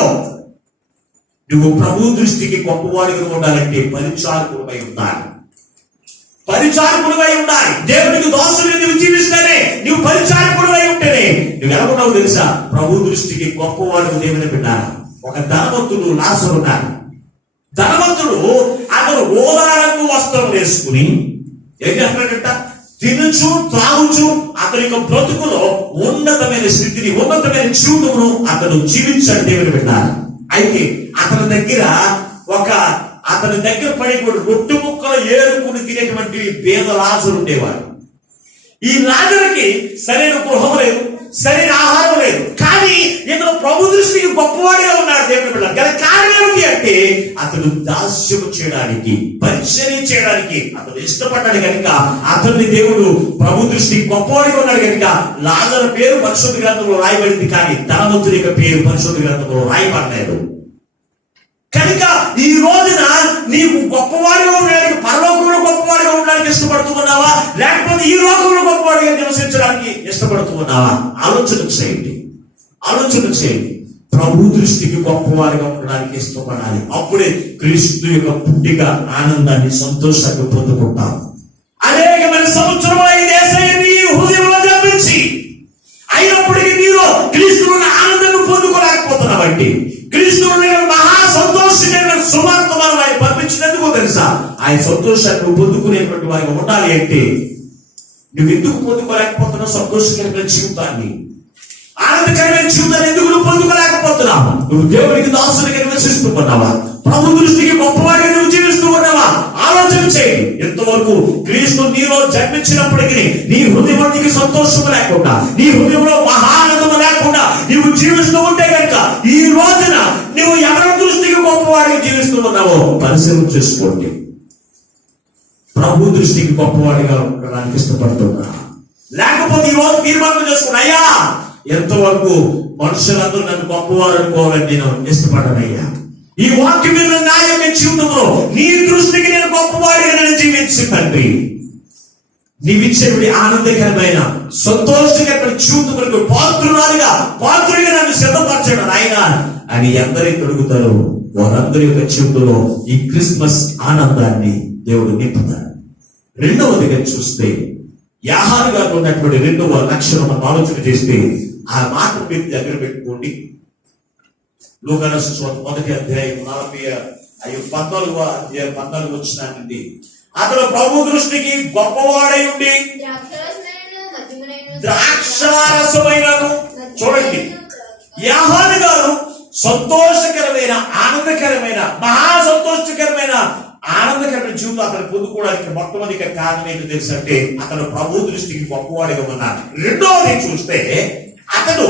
నువ్వు ప్రభు దృష్టికి గొప్పవాడిగా ఉండాలంటే పరిచారకుడిపై ఉండాలి. దేవునికి దోషులు నువ్వు జీవిస్తేనే, నువ్వు పరిచారకుడిపై ఉంటేనే నువ్వు ఎలా ఉన్నావు తెలుసా? ప్రభు దృష్టికి గొప్పవాడు. దేవుని బిడ్డ, ఒక ధనవంతుడు లాజరు ఉన్నాడు. ధనవంతుడు అతను ఓదారంగు వస్త్రం వేసుకుని ఏం చేస్తున్నాడంట? తినుచు త్రాగుచు అతని యొక్క బ్రతుకులో ఉన్నతమైన స్థితిని, ఉన్నతమైన జీవితమును అతను జీవించాడు. దేవుని బిడ్డారు, అయితే అతని దగ్గర పడి రొట్టె ముక్కలు ఏరుకుని తినేటువంటి పేద లాజరు ఉండేవాడు. ఈ లాజరుకి సరైన గృహం లేదు, సరైన ఆహారం లేదు, కానీ ఇతను ప్రభు దృష్టికి గొప్పవాడిగా ఉన్నాడు. దేవుని బిడ్డ, గల కారణం ఏమిటి అంటే అతడు దాస్యము చేయడానికి, పరిచర్య చేయడానికి అతను ఇష్టపడ్డాడు కనుక అతన్ని దేవుడు ప్రభు దృష్టికి గొప్పవాడిగా ఉన్నాడు కనుక లాజరు పేరు పరిశుద్ధ గ్రంథంలో రాయబడింది, కానీ ధనవంతుడి యొక్క పేరు పరిశుద్ధ గ్రంథంలో రాయబడలేదు. కనుక ఈ రోజున నీవు గొప్పవాడిగా ఉండడానికి, పరలోకంలో గొప్పవాడిగా ఉండడానికి ఇష్టపడుతూ ఉన్నావా, లేకపోతే ఈ లోకంలో గొప్పవాడిగా నివసించడానికి ఇష్టపడుతూ ఉన్నావా? ఆలోచన చేయండి. ప్రభు దృష్టికి గొప్పవాడిగా ఉండడానికి ఇష్టపడాలి. అప్పుడే క్రీస్తు యొక్క పుట్టిక ఆనందాన్ని, సంతోషాన్ని పొందుకుంటాం. అనేకమైన సంవత్సరముల ఈ దేశాన్ని హృదయంలో జపించి అయినప్పటికీ నీలో క్రీస్తున్న ఆనందాన్ని పొందుకోలేకపోతున్నావంటే, క్రీస్తున్న మహా సంతోషమైన సువార్తను ఆయన పంపించినందుకు తెలుసా? ఆయన సంతోషాన్ని పొందుకునేటువంటి వారిగా ఉండాలి. అంటే నువ్వు ఎందుకు పొందుకోలేకపోతున్నావు? సంతోషకరమైన జీవితాన్ని, ఆనందకరమైన జీవితాన్ని ఎందుకు నువ్వు పొందుకోలేకపోతున్నావు? నువ్వు దేవునికి దాసునిగా నివసిస్తూ ఉన్నావా? ప్రభు దృష్టికి గొప్పవాడిగా నువ్వు జీవిస్తూ ఉన్నావా? ఆలోచన చేయండి. ఎంతవరకు క్రీస్తు నీలో జన్మించినప్పటికీ నీ హృదయంలో నీకు సంతోషం లేకుండా, నీ హృదయంలో మహానందం లేకుండా నువ్వు జీవిస్తూ ఉంటే కనుక ఈ రోజున నువ్వు ఎవరి దృష్టికి గొప్పవాడికి జీవిస్తూ ఉన్నావో పరిశీలన చేసుకోండి. ప్రభు దృష్టికి గొప్పవాడిగా ఉండడానికి ఇష్టపడుతున్నా, లేకపోతే ఈ రోజు తీర్మానం చేసుకున్నా, అయ్యా ఎంతవరకు మనుషులందరూ నన్ను గొప్పవారు అనుకోవాలని నేను ఇష్టపడనయ్యా. ఈ వాక్యం మీద నా యొక్క జీవితంలో నీ దృష్టికి నేను గొప్పవాడిగా నేను జీవించి తండ్రి, నీవిచ్చేటువంటి ఆనందకరమైన సంతోషకరమైన జీవితములకు పాత్రుడిగా నన్ను సిద్ధపరచడం ఆయన అని ఎందరైతే అడుగుతారో వారందరి యొక్క జీవితంలో ఈ క్రిస్మస్ ఆనందాన్ని దేవుడు నింపుతాడు. రెండవదిగా చూస్తే యాహాను గారు ఉన్నటువంటి రెండవ లక్షణం మనం ఆలోచన చేస్తే ఆ మాట మీరు దగ్గర పెట్టుకోండి. లూకా సువార్త 1వ అధ్యాయం 14 వచనాన్ని, అతను ప్రభు దృష్టికి గొప్పవాడై ఉండి ద్రాక్షారసమైనను, చూడండి యాహాను గారు సంతోషకరమైన ఆనందకరమైన మహా సంతోషకరమైన ఆనందకరమైన జీవితం అతను పొందుకోవడానికి మొట్టమొదటి కారణం ఏంటో తెలుసు అంటే అతను ప్రభు దృష్టికి గొప్పవాడిగా ఉన్నాడు. రెండవది చూస్తే అతడు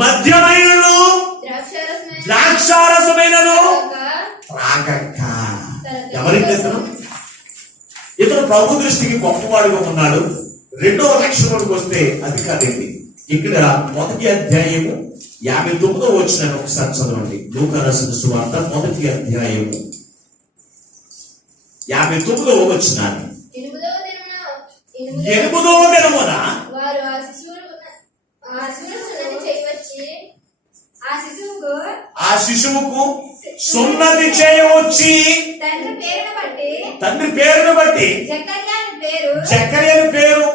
మద్యమైనను ద్రాక్షారసమైనను త్రాగక. ఎవరికి ఇతను ప్రభు దృష్టికి గొప్పవాడిగా ఉన్నాడు. రెండవ లక్షణంలోకి వస్తే అది కాదండి. ఇక్కడ 1వ అధ్యాయము 59వ వచనాన్ని ఒకసారి చదవండి. లూకా రాసిన సువార్త 1వ అధ్యాయము 59వ వచనాన్ని. 8వ దినమున ఆ శిశువుకు సున్నతి చేయవచ్చి తండ్రి పేరును బట్టి జకర్యాను పేరు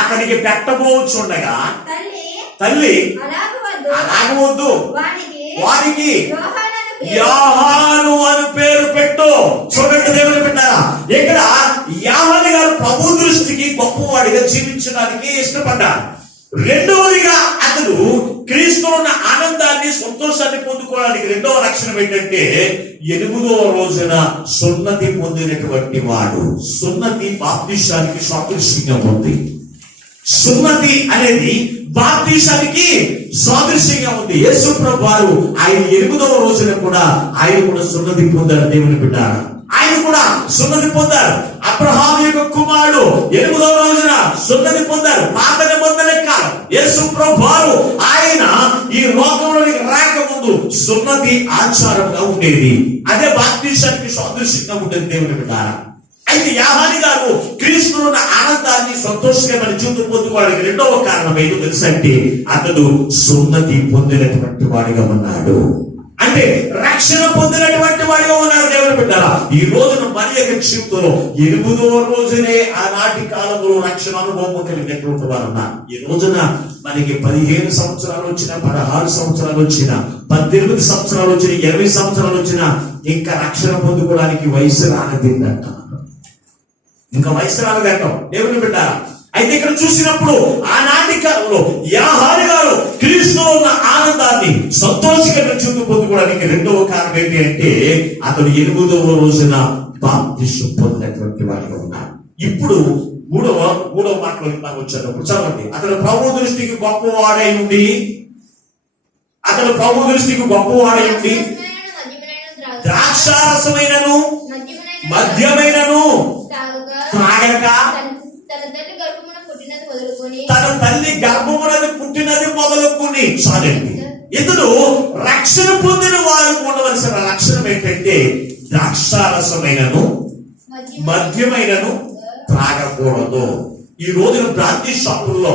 అతనికి పెట్టబోచుండగా తల్లి అలాగవద్దు వారికి యోహాను అని పేరు పెట్టు. చూడండి దేవుని పెట్టారా, ఇక్కడ యాహాను గారు ప్రభు దృష్టికి గొప్పవాడిగా జీవించడానికి ఇష్టపడ్డారు. రెండవదిగా అతడు క్రీస్తులో ఉన్న ఆనందాన్ని సంతోషాన్ని పొందుకోవడానికి రెండవ లక్షణం ఏంటంటే 8వ రోజున సున్నతి పొందినటువంటి వాడు. సున్నతి బాప్తిసానికి సాదృశ్యంగా ఉంది. సున్నతి అనేది బాప్తిసానికి సాదృశ్యంగా ఉంది. యేసు ప్రభువు వారు ఆయన 8వ రోజున కూడా ఆయన కూడా సున్నతి పొందారు. దేవుని బిడ్డారా, ఆయన కూడా సున్నతి పొందారు. అబ్రహాము యొక్క కుమారుడు 8వ రోజున సున్నతి పొందారు. పాత నిబంధన కాలం యేసు ప్రభువు వారు ఆయన ఈ లోకంలోనికి రాకముందు సున్నతి ఆచారంగా ఉండేది. అదే బాప్తిసానికి సాదృశ్యంగా ఉండేది. దేవుని బిడ్డారా, అయితే యాహాను గారు క్రీస్తులో ఉన్న ఆనందాన్ని సంతోషకరమైన జీవితం పొందుకోవడానికి రెండవ కారణం ఏంటో తెలుసంటే అతడు సున్నతి పొందినటువంటి వాడిగా ఉన్నాడు. అంటే రక్షణ పొందినటువంటి వాడిగా ఉన్నారు. దేవుని బిడ్డారా, ఈ రోజున మన యొక్క జీవితంలో 8వ రోజునే ఆనాటి కాలంలో రక్షణ అనుభవం కలిగినటువంటి వారు ఉన్నారు. ఈ రోజున మనకి 15 సంవత్సరాలు వచ్చినా, 16 సంవత్సరాలు వచ్చినా, 18 సంవత్సరాలు వచ్చినా, 20 సంవత్సరాలు వచ్చినా ఇంకా రక్షణ పొందుకోవడానికి వయసు రానదిందంట. ఇంకా వయసు రానదంటాం. దేవుని బిడ్డారా, అయితే ఇక్కడ చూసినప్పుడు ఆనాటి కాలంలో యాహాను గారు క్రీస్తులో ఉన్న ఆనందాన్ని సంతోషకరమైన జీవితం పొందుకోవడానికి రెండవ కారణం ఏంటి అంటే అతడు 8వ రోజున బాప్తిసం పొందినటువంటి వాడిగా ఉన్నాడు. ఇప్పుడు మూడవ మాటలోకి మనం వచ్చేటప్పుడు చదవండి. అతడు ప్రభు దృష్టికి గొప్పవాడై ఉండి ద్రాక్షారసమైనను మద్యమైనను త్రాగక తన తల్లి గర్భమునది పుట్టినది మొదలుకొని చాలండి. ఇతడు రక్షణ పొందిన వారు ఉండవలసిన లక్షణం ఏంటంటే ద్రాక్షారసమైనను మద్యమైనను త్రాగకూడదు. ఈ రోజున బ్రాంతి షాపుల్లో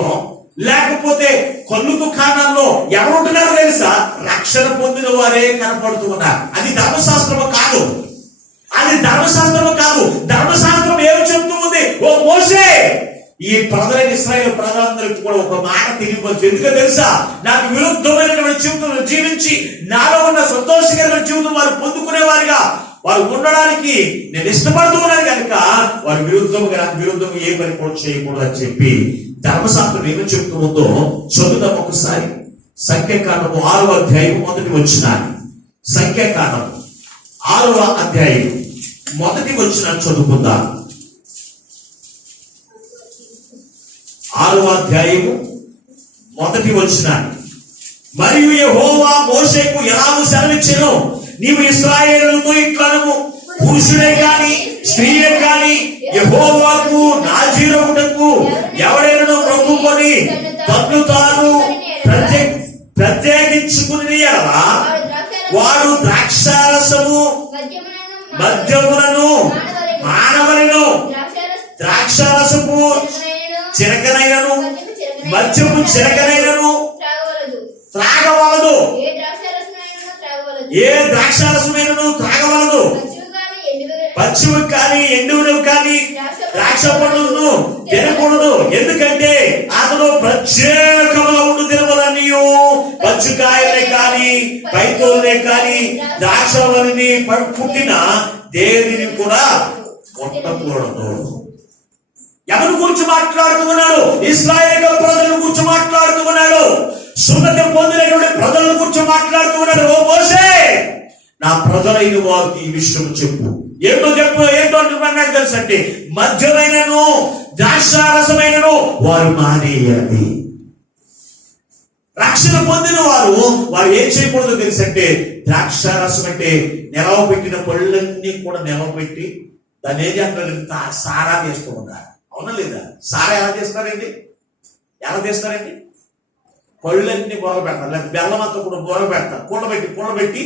లేకపోతే కళ్ళు దుకాణాల్లో ఎవరు ఉంటున్నారో తెలుసా? రక్షణ పొందిన వారే కనపడుతూ ఉన్నారు. అది ధర్మశాస్త్రము కాదు. ధర్మశాస్త్రం ఏమి చెప్తూ ఉంది? ఓ మోసే, ఈ ప్రజలైన ఇశ్రాయేలు ప్రజలందరికీ కూడా ఒక మాట తెలియవచ్చు. ఎందుకో తెలుసా? నాకు విరుద్ధమైనటువంటి జీవితం జీవించి నాలో ఉన్న సంతోషకరమైన జీవితం వారు పొందుకునేవారిగా వారు ఉండడానికి నేను ఇష్టపడుతూ ఉన్నాను కనుక వారి విరుద్ధంగా నాకు విరుద్ధంగా ఏ పని కూడా చేయకూడదు అని చెప్పి ధర్మశాస్త్రం ఏమని చెప్తూ ఉందో చదువుదాం ఒకసారి. సంఖ్యాకాండము 6వ అధ్యాయం 1వ వచనాన్ని. సంఖ్యాకాండము 6వ అధ్యాయం 1వ వచనాన్ని చదువుకుందాం. 6వ అధ్యాయము మొదటి వచనాన్ని. మరియు యెహోవా మోషేకు ఎలాగూ సెలవిచ్చెను, నీవు ఇశ్రాయేలుతో ఇట్లను, పురుషుడే గాని స్త్రీయే గాని యెహోవాకు నాజీరొకటకు ఎవడైనా మొక్కుకొని తన్ను తాను ప్రత్యేకించుకుని ఎడలా వాడు ద్రాక్షారసము మద్యములను మానవలను, ద్రాక్షారసపు చిరకనైనను మద్యము చిరకనైనను త్రాగవలదు, ఏ ద్రాక్షారసమైనను త్రాగవలదు. పచ్చివి కానీ ఎండువులు కానీ ద్రాక్ష పండ్లను తినకూడదు, ఎందుకంటే అతను ప్రత్యేకముగా ఉండు తినవలనియు పచ్చికాయలే కానీ పైతోలే కానీ ద్రాక్షవల్లిని పుట్టిన దేనిని కూడా కొట్టకూడదు. ఎవరి గురించి మాట్లాడుతూ ఉన్నాడు? ఇశ్రాయేలు ప్రజల గురించి మాట్లాడుతూ ఉన్నాడు. సున్నతి పొందినటువంటి ప్రజల గురించి మాట్లాడుతూ ఉన్నాడు. ఓ మోషే, నా ప్రజలైన వారికి ఈ విషయం చెప్పు. ఏంటో అంటున్నాడు తెలుసు అంటే, మద్యమైనను ద్రాక్షారసమైనను వారు మానేయాలి. రక్షణ పొందిన వారు ఏం చేయకూడదు తెలుసు అంటే, ద్రాక్షారసం అంటే నిలవ పెట్టిన పళ్ళన్నీ కూడా నిలవ పెట్టి దాన్ని ఏం చేస్తారు, సారా చేస్తూ ఉంటారు. అవునా లేదా? సారా ఎలా చేస్తారండి? పళ్ళన్నీ బోర పెడతారు, లేదా బెల్లం అంతా కూడా బోర పెడతారు. కూడబెట్టి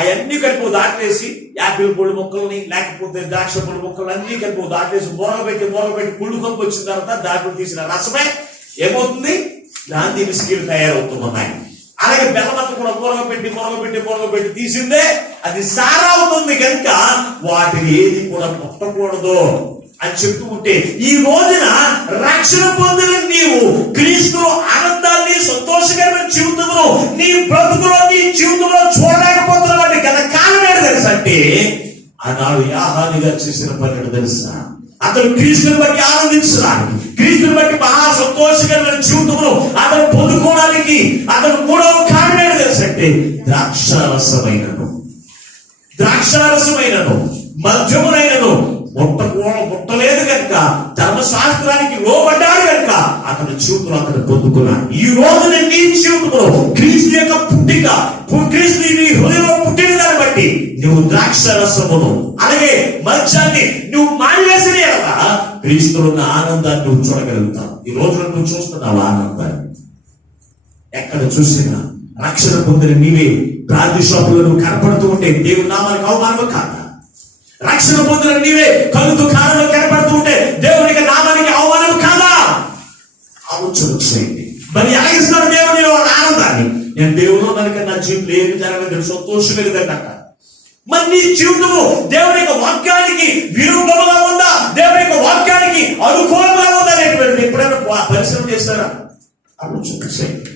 అవన్నీ కలిపి దాటేసి యాపిల్ పొడి ముక్కల్ని లేకపోతే ద్రాక్ష పొడి ముక్కలు అన్ని కలిపి దాటేసి బోరగబెట్టి పుళ్ళు కప్పు వచ్చిన తర్వాత దాంట్లో తీసిన రసమే ఏమవుతుంది? గాంధీ బిస్కెట్లు తయారవుతూ ఉన్నాయి. అలాగే బెల్లమంతా కూడా బోరగబెట్టి తీసిందే అది సారా అవుతుంది. కనుక వాటిని ఏది కూడా కొట్టకూడదు అని చెప్తూ ఉంటే, ఈ రోజున రక్షణ పొందిన నీవు క్రీస్తులో ఆనందాన్ని సంతోషకరమైన జీవితంలో నీ బ్రతుకులో నీ జీవితంలో చూడలేకపోతున్నటువంటి గత కాలం ఏంటి తెలుసా అంటే, ఆనాడు యాహానుగా చేసిన పని తెలుసా? అతను క్రీస్తుని బట్టి ఆనందించడానికి, క్రీస్తుని బట్టి మహా సంతోషకరమైన జీవితంలో అతను పొందుకోవడానికి అతను మూడవ కారణం ఏంటి తెలుసా అంటే, ద్రాక్షారసమైనను మద్యమునైనను ముట్టలేదు కనుక, ధర్మశాస్త్రానికి లోబడ్డాడు కనుక అతని జీవితంలో అతను పొందుకున్నాడు. ఈ రోజు నీ జీవితంలో క్రీస్తు యొక్క పుట్టిక, క్రీస్తు నీ హృదయంలో పుట్టిన దాన్ని బట్టి నువ్వు ద్రాక్షరసమును అలాగే మద్యాన్ని నువ్వు మానేసిన ఎలా క్రీస్తులో ఉన్న ఆనందాన్ని నువ్వు చూడగలుగుతావు. ఈ రోజు నువ్వు చూస్తున్నావు ఆనందాన్ని. ఎక్కడ చూసినా రక్షణ పొందిన నీవే ప్రార్థన షాపులో నువ్వు కనపడుతూ ఉంటే దేవుని నామానికి అవమానము కాదా? రక్షణ పొందిన నీవే కలుగు కాలంలో కనపడుతూ ఉంటే దేవునికి నామానికి అవమానం కాదా? ఆలోచన చేయండి. మరి ఎలాగిస్తాడు దేవుని ఆనందాన్ని? నేను దేవుడు కనుక నా జీవితంలో ఏమి జరగలేదు, సంతోషమే లేదంట. మరి నీ జీవితము దేవుని యొక్క వాక్యానికి విరుద్ధంగా ఉందా, దేవుని యొక్క వాక్యానికి అనుకూలంగా ఉందా అనేటువంటి ఎప్పుడైనా పరిశ్రమ చేస్తారా? ఆలోచన చేయండి.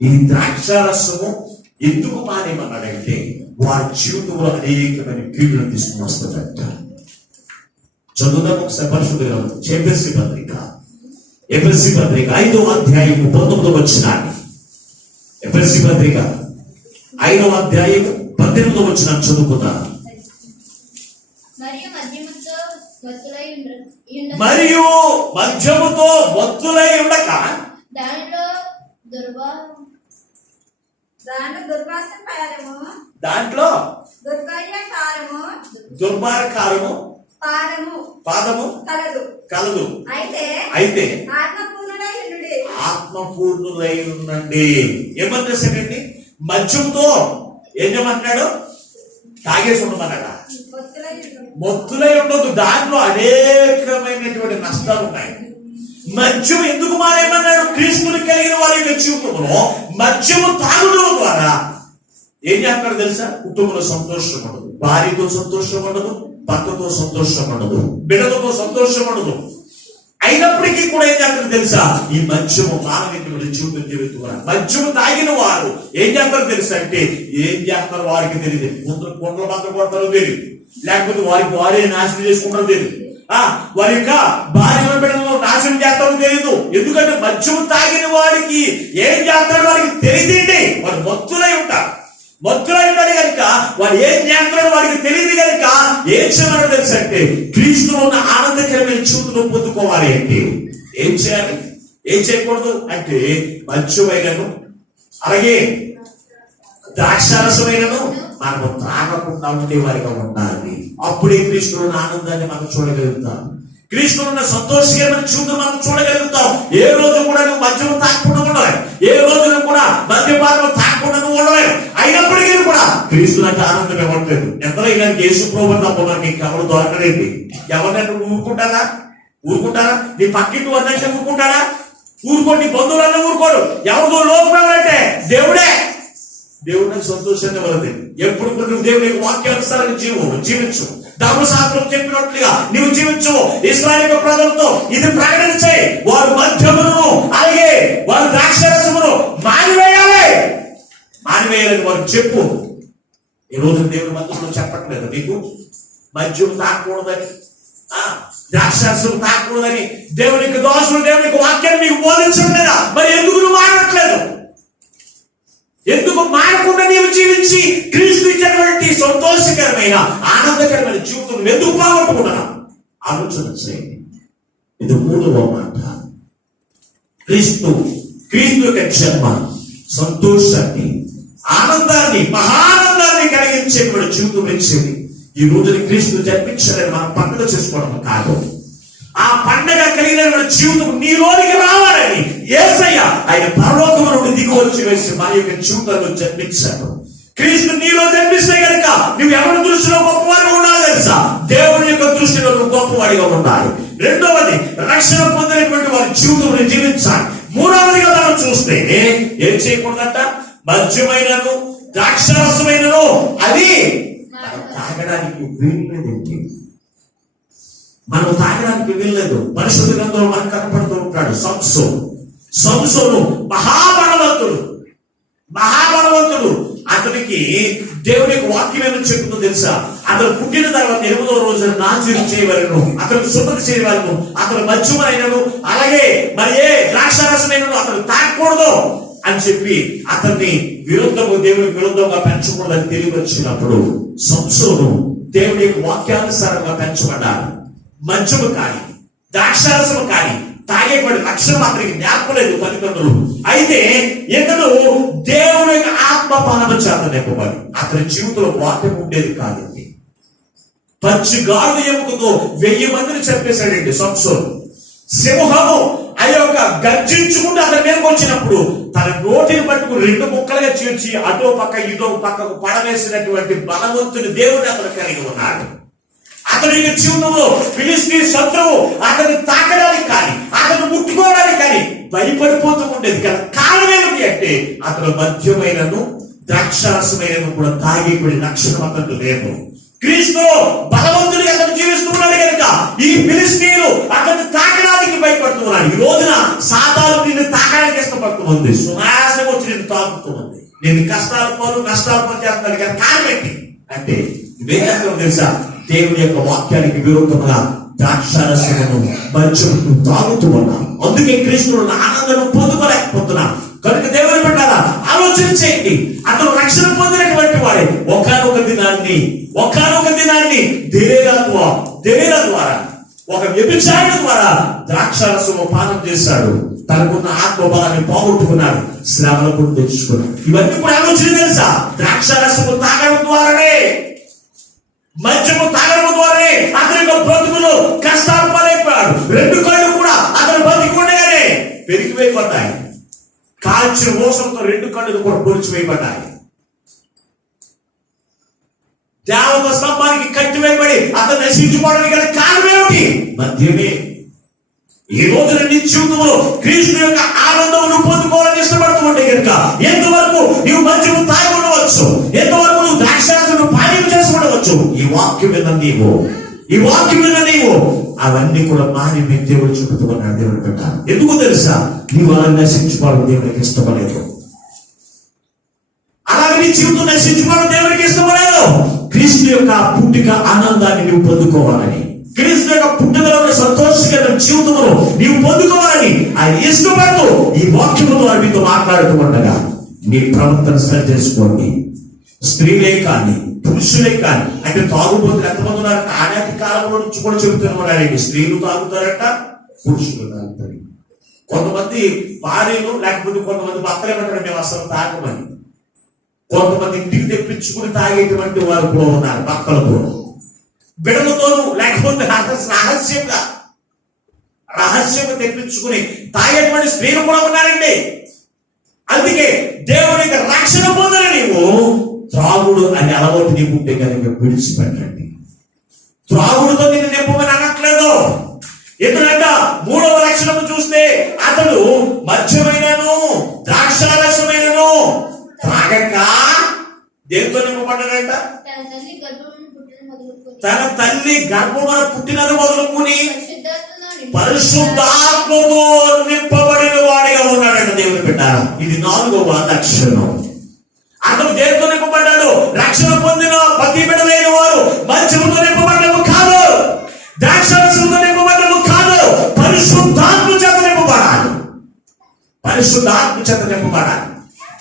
ఈ ద్రాక్షారసము ఎందుకు మానేమన్నాడంటే, వారి జీవితంలో అనేకమైన కీడులను తీసుకుని వస్తుందంట. చదువుదాం ఒకసారి పరిశుద్ధ గ్రంథం ఎఫెసీ పత్రిక 5వ అధ్యాయం 19వ వచనాన్ని. ఎఫెసీ పత్రిక 5వ అధ్యాయం 18వ వచనం చదువుకుందాం. మరియు మద్యముతో మత్తులై ఉండక దాంట్లో దుర్మార్గకారము పాదము కలదు. అయితే ఆత్మపూర్ణులై ఉండండి. ఏమని చేశాడండి? మద్యంతో ఏం చేయమంటున్నాడు? తాగేసి ఉండమన్నాడా? మొత్తులై ఉండదు. దాంట్లో అనేకమైనటువంటి నష్టాలు ఉన్నాయి. మద్యం ఎందుకు మానేమన్నాడు? క్రీస్తుని కలిగిన వారి జీవితంలో మద్యము తాగడం ద్వారా ఏం చేస్తాడు తెలుసా? కుటుంబంలో సంతోషం ఉండదు, భార్యతో సంతోషం ఉండదు, భర్తతో సంతోషం ఉండదు, బిడ్డలతో సంతోషం ఉండదు. అయినప్పటికీ కూడా ఏం చేస్తారు తెలుసా? ఈ మద్యము తాగనటువంటి జీవితం జీవితున్నారు. మద్యము తాగిన వారు ఏం చేస్తారు తెలుసా అంటే, ఏం చేస్తారు వారికి తెలియదు. కొండల మాత్రం కొడతారో తెలియదు, లేకపోతే వారికి వారే నాశనం చేసుకుంటారో తెలియదు, వారి యొక్క భార్య బిడ్డలను నాశనం చేస్తారో తెలియదు. ఎందుకంటే మద్యము తాగిన వారికి ఏం చేస్తాడో వారికి తెలియదండి. వారు మత్తులై ఉంటారు కనుక వాడు ఏం చేస్తాడో వారికి తెలియదు కనుక ఏం చేయమని తెలుసు అంటే, క్రీస్తులో ఉన్న ఆనందకరమైన జీవితంలో పొందుకోవాలి అంటే ఏం చేయాలి? ఏం చేయకూడదు అంటే మద్యమైనను అలాగే ద్రాక్షారసమైనను మనము త్రాగకుండా ఉండే వారిగా ఉండాలి. అప్పుడే క్రీస్తున్న ఆనందాన్ని మనం చూడగలుగుతాం. క్రీస్తున్న సంతోషకరమైన జీవితం మనం చూడగలుగుతాం. ఏ రోజు కూడా నువ్వు మద్యం తాగకుండా ఉండలేవు. ఏ రోజున కూడా మద్యపానం తాగకుండా నువ్వు ఉండలేవు. అయినప్పటికీ కూడా క్రీస్తు నాకు ఆనందం ఇవ్వట్లేదు. ఎంతైనా యేసు ప్రభువుని తప్ప మనకి ఎవరు దొరకలేదు. ఎవరైనా ఊరుకుంటారా? నీ పక్కింటి వద్దంటే ఊరుకుంటారా? ఊరుకోండి. నీ బంధువులన్నా ఊరుకోరు. ఎవరితో లోపలంటే దేవుడే. దేవుడు నాకు సంతోషాన్ని ఇవ్వలేదు. ఎప్పుడు నువ్వు దేవుడి వాక్యానుసారంగా జీవించు. ధర్మశాస్త్రం చెప్పినట్లుగా నీవు జీవించు. ఇశ్రాయేలు ప్రజలతో ఇది ప్రకటన చేయి. వారు మద్యమును అలాగే వారు ద్రాక్షరసమును మానివేయాలని వారు చెప్పు. ఈ రోజు దేవుడి మందులో చెప్పట్లేదు నీకు మద్యం తాకూడదని, ద్రాక్షరసం తాకూడదని దేవునికి దోషులు దేవునికి వాక్యాన్ని మీకు బోధించడం లేదా? మరి ఎందుకు నువ్వు మారట్లేదు? ఎందుకు మారకుండా నీవు జీవించి క్రీస్తు ఇచ్చినటువంటి సంతోషకరమైన ఆనందకరమైన జీవితం ఎందుకు పోగొట్టుకున్నా ఆలోచన చేయండి. ఇది మూడవ మాట. క్రీస్తు యొక్క జన్మ సంతోషాన్ని, ఆనందాన్ని, మహానందాన్ని కలిగించేటువంటి జీవితం ఇచ్చేది. ఈ రోజుని క్రీస్తు జన్మించాలని మనం పండుగ చేసుకోవడం కాదు. ఆ పండగ కలిగిన జీవితం నీలోనికి రావాలని యేసయ్య ఆయన పరలోకము నుండి దిగి వచ్చి వేసి మన యొక్క జీవితంలో జన్మించాడు. క్రీస్తు నీలో జన్మిస్తే కనుక నువ్వు ఎవరి దృష్టిలో గొప్పవాడిగా ఉండాలి తెలుసా? దేవుని యొక్క దృష్టిలో నువ్వు గొప్పవాడిగా ఉండాలి. రెండవది, రక్షణ పొందినటువంటి వారి జీవితం జీవించాలి. మూడవదిగా మనం చూస్తే ఏం చేయకూడదంట? మద్యమైనను ద్రాక్షరసమైనను అది తాగడానికి వీల్లేదండి. మనం తాగడానికి వీల్లేదు. పరిశుద్ధ గ్రంథంలో మనకు కనపడుతూ ఉంటాడు సంసోను మహాబలవంతుడు. అతనికి దేవుని యొక్క వాక్యం ఏమని చెప్తుందో తెలుసా? అతను పుట్టిన తర్వాత 8వ రోజున నాచూరు చేయవలను, అతను శుభ్రత చేయవలను, అతను మద్యమైనను అలాగే మరి ఏ ద్రాక్షారసమైనను అతను తాగకూడదు అని చెప్పి అతన్ని దేవునికి విరుద్ధంగా పెంచకూడదని తెలియవచ్చినప్పుడు సంసోను దేవుని యొక్క వాక్యానుసారంగా పెంచబడ్డాడు. మద్యము కానీ ద్రాక్షారసము కానీ తాగేపడి అక్షరం అతనికి జ్ఞాపలేదు తల్లిదండ్రులు. అయితే ఇతడు దేవుని యొక్క ఆత్మ పాలన చేత నింపబడి అతని జీవితంలో వాక్యం ఉండేది కాదండి. పచ్చి గాడు ఎముకతో 1000 మందిని చంపేశాడండి సంసోను. సింహము అయ్యొక గర్జించుకుంటూ అతని మీదకి వచ్చినప్పుడు తన నోటిని పట్టుకుని 2 ముక్కలుగా చీల్చి అటో పక్క ఇటో పక్కకు పడవేసినటువంటి బలవంతుని దేవుడు అతను కలిగి ఉన్నాడు. అతని యొక్క జీవితంలో ఫిలిష్తీ శత్రువు అతన్ని తాకడానికి కానీ అతను ముట్టుకోవడానికి కానీ భయపడిపోతూ ఉండేది కదా. కారణం ఏమిటి అంటే అతను మద్యమైనను ద్రాక్షారసమైనను కూడా తాగేపడి లక్షణం అతను లేదు. క్రీస్తులో బలవంతుడిగా అతను జీవిస్తున్నాడు కనుక ఈ ఫిలిష్తీయులు అతన్ని తాకడానికి భయపడుతున్నాడు. ఈ రోజున సాతాను నిన్ను తాకడానికి ఇష్టపడుతుంది. సునాయాసం వచ్చి నిన్ను తాకుతుంది. నేను కష్టాలు పాలు చేస్తాను కదా. కారణం ఏంటి అంటే ఇవేం తెలుసా? దేవుని యొక్క వాక్యానికి విరుద్ధంగా ద్రాక్షారసమును మద్యమును తాగుతూ ఉన్నాం. అందుకే క్రీస్తున్న ఆనందం పొందుకోలేకపోతున్నా. కనుక దేవుని పెట్టాలా ఆలోచన చేయండి. అతను రక్షణ పొందినటువంటి వాడే ఒకానొక దినాన్ని దేవేల ద్వారా ఒక వ్యభిచారుల ద్వారా ద్రాక్షారసము పానం చేశాడు. తనకున్న ఆత్మబలాన్ని పోగొట్టుకున్నాడు. శ్రమను కూడా తెచ్చుకున్నాడు. ఇవన్నీ కూడా ఆలోచన తెలుసా? ద్రాక్షారసము తాగడం ద్వారానే, మద్యము తాగడం ద్వారానే అతని యొక్క బ్రతుకులు కష్టాలు పాలైపోయాడు. 2 కళ్ళు కూడా అతను బతికి ఉండగానే పెరిగిపోయిపోతాయి. కాల్చిన మోసంతో 2 కళ్ళు కూడా పొడిచివేయబడ్డాయి. దేవత స్తంభానికి కట్టివేయబడి అతను నశించుకోవడానికి గల కారణం ఏమిటి? మద్యమే. ఈ రోజున నీ జీవితంలో క్రీస్తు యొక్క ఆనందం పొందుకోవాలని ఇష్టపడుతూ ఉంటే కనుక ఎంతవరకు నీవు మద్యము తాగి ఉండవచ్చు, ఎంతవరకు నువ్వు ద్రాక్షారసమును పానీయం చేసి ఉండవచ్చు. ఈ వాక్యం విన్న నీవు అవన్నీ కూడా మాని మీ దేవుడు చూపుతున్నాడు. దేవుడు పెట్టాలి. ఎందుకు తెలుసా? నీవు అలా నశించుకోవడం దేవుడికి ఇష్టపడలేదు. అలాగే నీ జీవితం నశించుకోవడం దేవుడికి ఇష్టపడలేదు. క్రీస్తు యొక్క పుట్టిక ఆనందాన్ని నువ్వు పొందుకోవాలని, క్రీస్తు యొక్క పుట్టుకలో సంతోషకరమైన జీవితంలో నీవు పొందుకోవాలని ఆయన ఇష్టపడుతూ ఈ వాక్యము ద్వారా మీతో మాట్లాడుతూ ఉండగా నీ ప్రవర్తన సరి చేసుకోండి. స్త్రీలే కానీ పురుషులే కానీ అంటే తాగుబోతులు ఎంతమంది ఉన్నారు? ఆనాటి కాలంలో నుంచి కూడా చెబుతున్నాడు. స్త్రీలు తాగుతారట, పురుషులు తాగుతారు. కొంతమంది భార్యలు లేకపోతే కొంతమంది భర్తలు ఏమంటారు, మేము అసలు తాగమని. కొంతమంది ఇంటికి తెప్పించుకుని తాగేటువంటి వారు కూడా ఉన్నారు, భర్తలు కూడా. బిడలతోనూ లేకపోతే రహస్యంగా తెప్పించుకుని తాగేటువంటి స్త్రీలు కూడా ఉన్నారండి. అందుకే దేవునికి రక్షణ పొందిన నీవు త్రాగుడు అనే అలవాటు నీకుంటే కనుక విడిచిపెట్టండి. త్రాగుడుతో నేను నింపమని అనట్లేదు. ఎందుకంటే 3వ లక్షణము చూస్తే అతడు మద్యమైనను ద్రాక్షారసమైనను త్రాగక దేంతో నింపబడ్డాడంట? తన తల్లి గర్భమున పుట్టినది మొదలుకుని పరిశుద్ధాత్మతో నింపబడిన వాడిగా ఉన్నాడంట దేవుని బిడ్డ. ఇది 4వ లక్షణం. అతను దేనితో నింపబడ్డాడు? రక్షణ పొందిన ప్రతి బిడ్డలైన వారు మద్యముతో నింపబడ్డము కాదు, ద్రాక్షారసంతో నింపబడ్డము కాదు, పరిశుద్ధాత్మ చేత నింపబడాలి. పరిశుద్ధాత్మ చేత నింపబడాలి.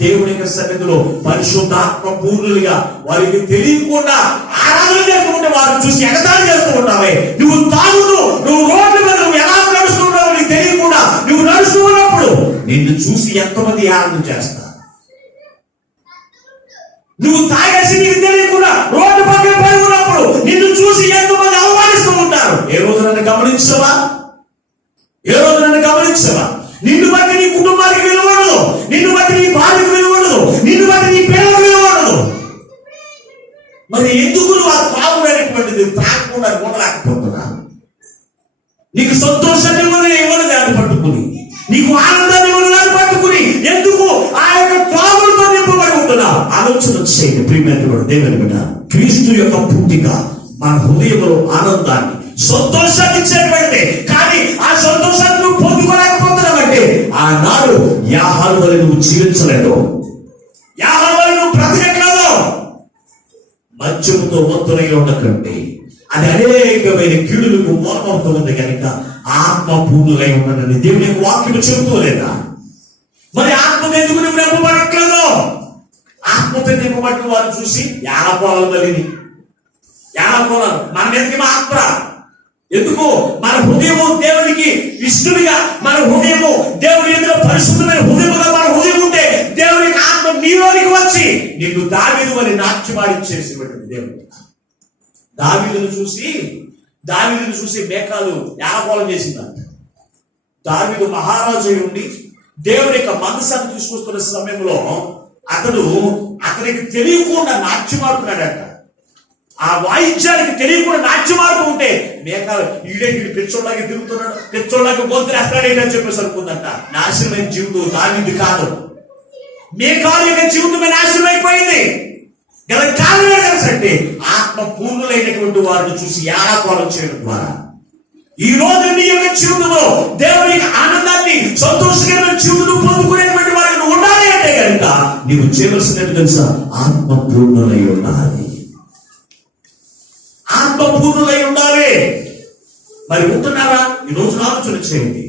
దేవుని యొక్క సన్నిధిలో పరిశుద్ధాత్మ పూర్ణులుగా వారికి తెలియకుండా ఆరాధన చేస్తుంటే వారిని చూసి ఎగతాళి చేస్తూ ఉంటావే. నువ్వు తాగుతూ నువ్వు రోడ్ల మీద నువ్వు ఎలా నడుస్తున్నావు నీకు తెలియకుండా నువ్వు నడుస్తూ ఉన్నప్పుడు నిన్ను చూసి ఎంతమంది ఆరాధన చేస్తారు. నువ్వు తాగేసి నీకు తెలియకుండా రోడ్డు పక్కన పడి ఉన్నప్పుడు నిన్ను చూసి ఎంతమంది అవమానిస్తూ ఉంటారు. ఏ రోజు నన్ను గమనించవా? ఏ రోజు నన్ను గమనించవా? నిన్ను బట్టి నీ కుటుంబానికి విలువడదు, నిన్ను బట్టి నీ భార్యకు విలువడదు, నిన్ను బట్టి నీ పిల్లలకు విలువడదు. మరి ఎందుకు నువ్వు ఆ త్రాగుడైనటువంటిది త్రాగకుండా ఉండలేకపోతున్నా? నీకు సంతోషాన్ని ఇవ్వని దాన్ని పట్టుకుని, నీకు ఆనందాన్ని ఇవ్వని దాన్ని పట్టుకుని ఎందుకు ఆ యొక్క త్రాగులతో నింపబడి ఉంటున్నావు? ఆలోచన చేయండి ప్రియమైన దేవుని బిడ్డ. క్రీస్తు యొక్క పుట్టిక మన హృదయంలో ఆనందాన్ని సంతోషాన్ని ఇచ్చేటువంటి, కానీ ఆ సంతోషాన్ని నువ్వు పొందుకోలేకపోతున్నావంటే ఆనాడు యాహారు వల్ల నువ్వు జీవించలేదు, యాహారు వల్ల నువ్వు బ్రతకట్లేదు. మద్యముతో మత్తులై ఉండకండి, అది అనేకమైన కీడులకు మూలమవుతుంది కనుక ఆత్మ పూర్ణులై ఉండనని దేవుని యొక్క వాక్యం చెబుతూ లేదా? మరి ఆత్మతో ఎందుకు నువ్వు నింపబడట్లేదు? ఆత్మతో నింపబడిన వారు చూసి యాలపోలాలు తల్లిని యాలపోలాలు మన మీదకి మాత్ర ఎందుకు? మన హృదయము దేవునికి ఇష్టడిగా, మన హృదయము దేవుని ఎదురు పరిశుద్ధమైన హృదయముగా మన హృదయం ఉంటే దేవునికి ఆత్మ నీలోనికి వచ్చి నిన్ను దావీదు అని నాట్యమాడించేసి దేవుడు. దావీదును చూసి మేకాలు యాలపోలం చేసిందంట. దావీదు మహారాజు ఉండి దేవుని యొక్క మనసాన్ని తీసుకొస్తున్న సమయంలో అతనికి తెలియకుండా నాట్యమాడుతున్నాడట. ఆ వాయిద్యానికి తెలియకుండా నాట్యమాడుతూ ఉంటే మేకాలు ఈడేంటి పెచ్చోళ్ళకి తిరుగుతున్నాడు, పెచ్చోళ్ళకి గొంతులేస్తాడేంటని చెప్పేసి అనుకుందంట. నాశనమైన జీవితం దావీదు కాదు, మేకాలు యొక్క జీవితమే నాశనం అయిపోయింది. గల కారణమే కలిసంటే ఆత్మ పూర్ణులైనటువంటి వారిని చూసి యాలపోలం చేయడం ద్వారా ఈ రోజు నీ యొక్క జీవితంలో దేవునికి ఆనందాన్ని సంతోషకరమైన జీవితం పొందుకునేటువంటి వారికి నువ్వు ఉండాలి అంటే కనుక నీవు చేయవలసినట్టు తెలుసా? ఆత్మ పూర్ణులై ఉండాలి, ఆత్మ పూర్ణులై ఉండాలి. మరి ఉంటున్నారా? ఈ రోజు ఆలోచన చేయండి.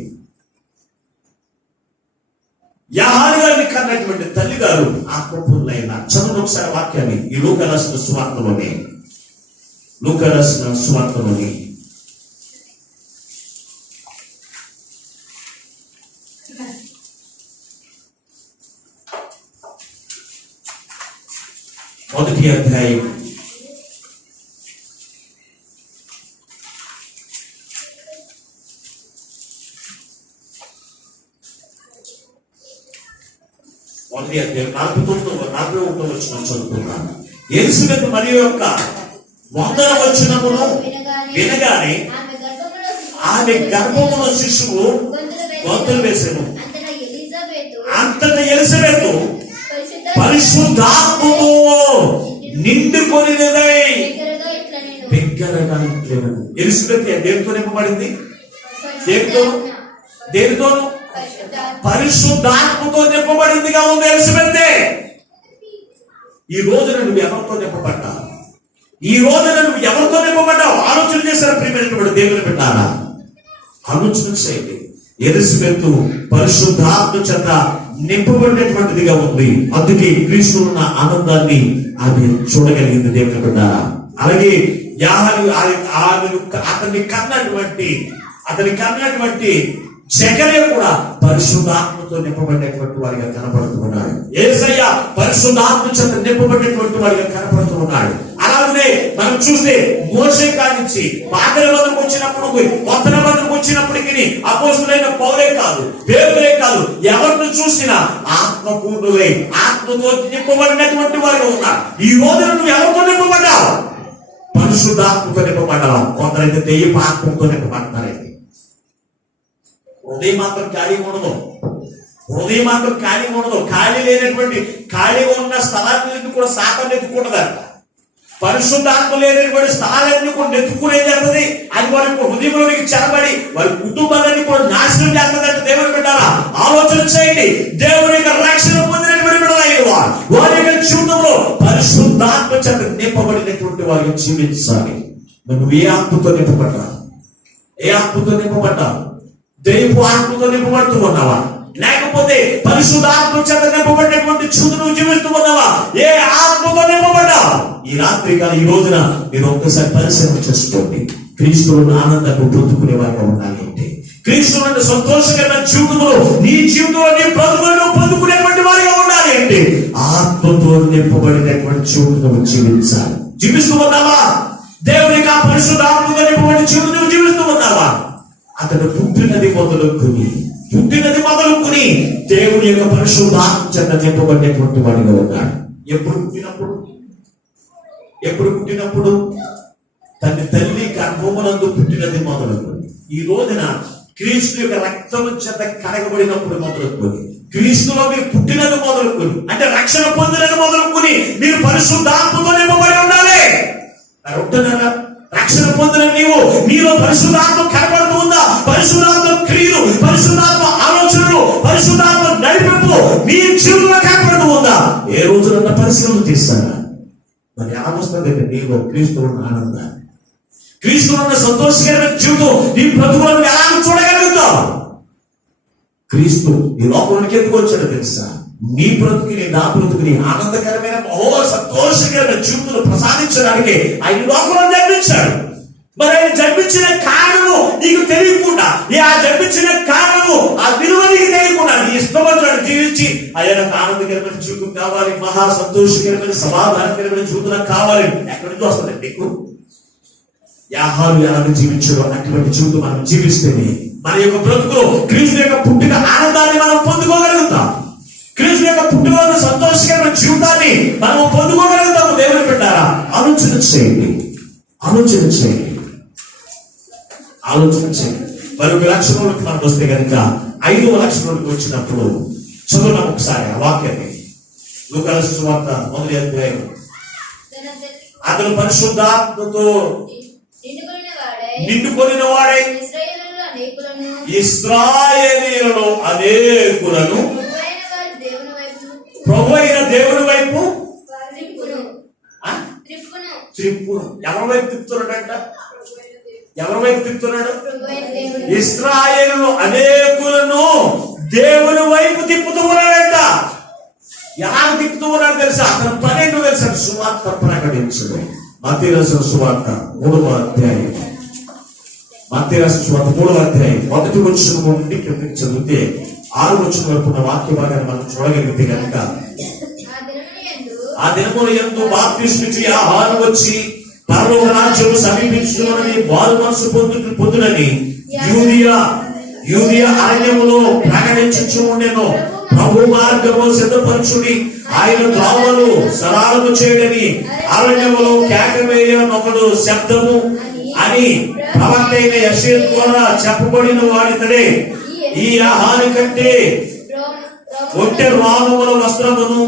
యాహారు గారిని కన్నటువంటి తల్లి గారు ఆత్మపూర్ణులైన చదువు ఒకసారి వాక్యాన్ని ఈ లూకా రాసిన సువార్తలోనే మొదటి అధ్యాయం 41వ వచనం చదువుతున్నాను. ఎలిజబెత్ మరియ యొక్క 100వ వచనమును వినగానే ఆమె గర్భములో శిశువు గొంతులు వేసెను. అంతటా ఎలిజబెత్ పరిశుద్ధాత్మతో నిండుకొనినదై బిగ్గరగా ఇట్లనెను. ఎలిజబెత్ దేనితో నింపబడింది? దేనితో? పరిశుద్ధాత్మతో నింపబడిందిగా ఉంది ఎలిజబెత్. ఈ రోజున నువ్వు ఎవరితో నింపబడ్డావు? ఈ రోజున నువ్వు ఎవరితో నింపబడ్డావు? ఆలోచన చేశారు ప్రియమైనటువంటి దేవుని బిడ్డారా, ఆలోచన చేయండి. ఎలిజబెత్ పరిశుద్ధాత్మ చేత నింపబడినటువంటిదిగా ఉంది. అందుకే క్రీస్తులో ఉన్న ఆనందాన్ని ఆమె చూడగలిగింది దేవుని బిడ్డారా. అలాగే అతని కన్నటువంటి జకర్యా కూడా పరిశుద్ధాత్మతో నింపబడినటువంటి వారిగా కనపడుతూ ఉన్నాడు. యేసయ్య పరిశుద్ధాత్మ చేత నింపబడినటువంటి వారిగా కనపడుతూ ఉన్నాడు. అలాగే మనం చూస్తే మోషే కానించి పాత నిబంధనకు వచ్చినప్పుడు, కొత్త నిబంధనకు వచ్చినప్పటికీ అపోస్తులైన పౌలే కాదు, పేతురే కాదు, ఎవరిని చూసినా ఆత్మపూర్ణులై ఆత్మతో నింపబడినటువంటి వారిగా ఉన్నారు. ఈ రోజున నువ్వు ఎవరితో నింపబడ్డావు? పరిశుద్ధాత్మతో నింపబడ్డావా? కొందరైతే దెయ్యపు ఆత్మతో నింపబడతారండి. హృదయం మాత్రం ఖాళీ ఉండదు. హృదయం మాత్రం ఖాళీ ఉండదు. ఖాళీ లేనటువంటి, ఖాళీగా ఉన్న స్థలాన్ని కూడా సాతాను ఎత్తుకుంటుందంట. పరిశుద్ధాత్మ లేనటువంటి స్థలాలన్నీ కూడా నెత్తుకునేది అంటది. అది వారి హృదయంలోనికి చెరబడి వారి కుటుంబాలన్నీ కూడా నాశనం చేస్తుందంటే దేవుని బిడ్డారా ఆలోచన చేయండి. దేవుని యొక్క రక్షణ పొందినటువంటి బిడ్డలైన వారి యొక్క జీవితంలో పరిశుద్ధాత్మ చేత నింపబడినటువంటి వారికి జీవించాలి. నువ్వు ఏ ఆత్మతో నింపబడ్డా? ఏ ఆత్మతో నింపబడ్డా? దైవ ఆత్మతో నింపబడుతూ ఉన్నావా? లేకపోతే పరిశుద్ధాత్మ చేత నింపబడినటువంటి జీవితం నువ్వు జీవిస్తూ ఉన్నావా? ఏ ఆత్మతో నింపబడ్డావు? ఈ రాత్రి కాదు, ఈ రోజున మీరు ఒక్కసారి పరిశ్రమ చేసుకోండి. క్రీస్తువును ఆనందంగా బ్రతుకునే వారిగా ఉండాలి అంటే, క్రీస్తువును సంతోషకరమైన జీవితంలో నీ జీవితంలో నీ బ్రతుకులను పొందుకునేటువంటి వారిగా ఉండాలి అంటే ఆత్మతో నింపబడినటువంటి జీవితం జీవించాలి. జీవిస్తూ ఉన్నావా? దేవునికి ఆ పరిశుద్ధాత్మతో నింపబడిన జీవితం నువ్వు జీవిస్తూ ఉన్నావా? అతడు పుట్టినది మొదలుకొని దేవుని యొక్క పరిశుద్ధాత్మ చేత నింపబడినటువంటి వాడిగా ఉన్నాడు. ఎప్పుడు పుట్టినప్పుడు తల్లి గర్భమునందు పుట్టినది మొదలుకొని, ఈ రోజున క్రీస్తు యొక్క రక్తము చేత కడగబడినప్పుడు మొదలుకొని, క్రీస్తులో మీరు పుట్టినది మొదలుకొని, అంటే రక్షణ పొందినది మొదలుకొని మీరు పరిశుద్ధాత్మతో నింపబడి ఉండాలి. ఉంటున్నారా? రక్షణ పొందిన నీలో పరిశుద్ధాత్మ కనబడుతూ ఉందా? పరిశుద్ధాత్మ క్రియలు, పరిశుద్ధాత్మ ఆలోచనలు, పరిశుద్ధాత్మ నడిపింపు నీ జీవితంలో కనబడుతూ ఉందా? ఏ రోజున పరిశీలన తీస్తారా? మరి ఎలా వస్తుంది నీలో క్రీస్తువున్న ఆనందాన్ని, క్రీస్తువున్న సంతోషకరమైన జీవితం నీ బ్రతుకులను ఎలా చూడగలుగుతావు? క్రీస్తు ఈ లోకంలోకి ఎందుకు వచ్చాడో తెలుసా? నీ బ్రతుకుని, నా బ్రతుకుని ఆనందకరమైన సంతోషకరమైన జీవితం ప్రసాదించడానికి ఆయన లోకంలో జన్మించాడు. మరి ఆయన జన్మించిన కారణము నీకు తెలియకుండా, ఆ జన్మించిన కారణము ఆ విలువ నీకు తెలియకుండా నీ ఇష్టమైన జీవించి ఆయన ఆనందకరమైన జీవితం కావాలి, మహా సంతోషకరమైన సమాధానకరమైన జీవితం కావాలి. ఎక్కడి నుంచి వస్తుంది నీకు? యాహారు ఎలాగ జీవించడం అటువంటి జీవితం మనం జీవిస్తేనే మన యొక్క బ్రతుకులో క్రీస్తు యొక్క పుట్టిన ఆనందాన్ని మనం పొందుకోగలుగుతాం. క్రీస్తు యొక్క పుట్టిన సంతోషకరమైన జీవితాన్ని మనం పొందుకోగలుగుతాము. దేవుని పెట్టారా? ఆలోచన చేయండి. మరొక లక్షణంలోకి మనం వస్తే కనుక 5వ లక్షణంలోకి వచ్చినప్పుడు చదువున్నాం ఒకసారి ఆ వాక్యాన్ని. లూకా సువార్త 1వ అధ్యాయం. అతను పరిశుద్ధాత్మతో నిండుకొనిన వాడై ఇశ్రాయేలీయులలో అనేకులను ప్రభు అయిన దేవుని వైపు ఎవరి వైపు తిప్పుతున్నాడంట? ఎవరి వైపు తిప్పుతున్నాడు? ఇశ్రాయేలు అనేకులను దేవుని వైపు తిప్పుతూ ఉన్నాడంట. ఎలా తిప్పుతూ ఉన్నాడు తెలుసా? అతను 12 వేసాడు సువార్త ప్రకటించడు. మత్తయి రాసిన సువార్త 3వ అధ్యాయం. మత్తయి రాసిన సువార్త 3వ అధ్యాయం 1వ వచనం నుండి కిందకి చదివితే 6వ వచనం వరకు ఉన్న వాక్య భాగాన్ని మనం చూడగలిగితే కనుక, ఆ దినముల యందు బాప్తిస్మిచ్చి ఆహారం వచ్చి పరలోక రాజ్యం సమీపించునని వారు మనసు పొందునని యూదియా అరణ్యములో ప్రకటించుచు ఉండెను. ప్రభు మార్గము సిద్ధపరచుడి, ఆయన త్రోవలు సరళము చేయడని అరణ్యములో కేకవేయనొకడు శబ్దము అని ప్రవక్త అయిన యెషయా ద్వారా చెప్పబడిన వాడితడే. ఈ ఆహారం కంటే ఒంటె రామముల వస్త్రమును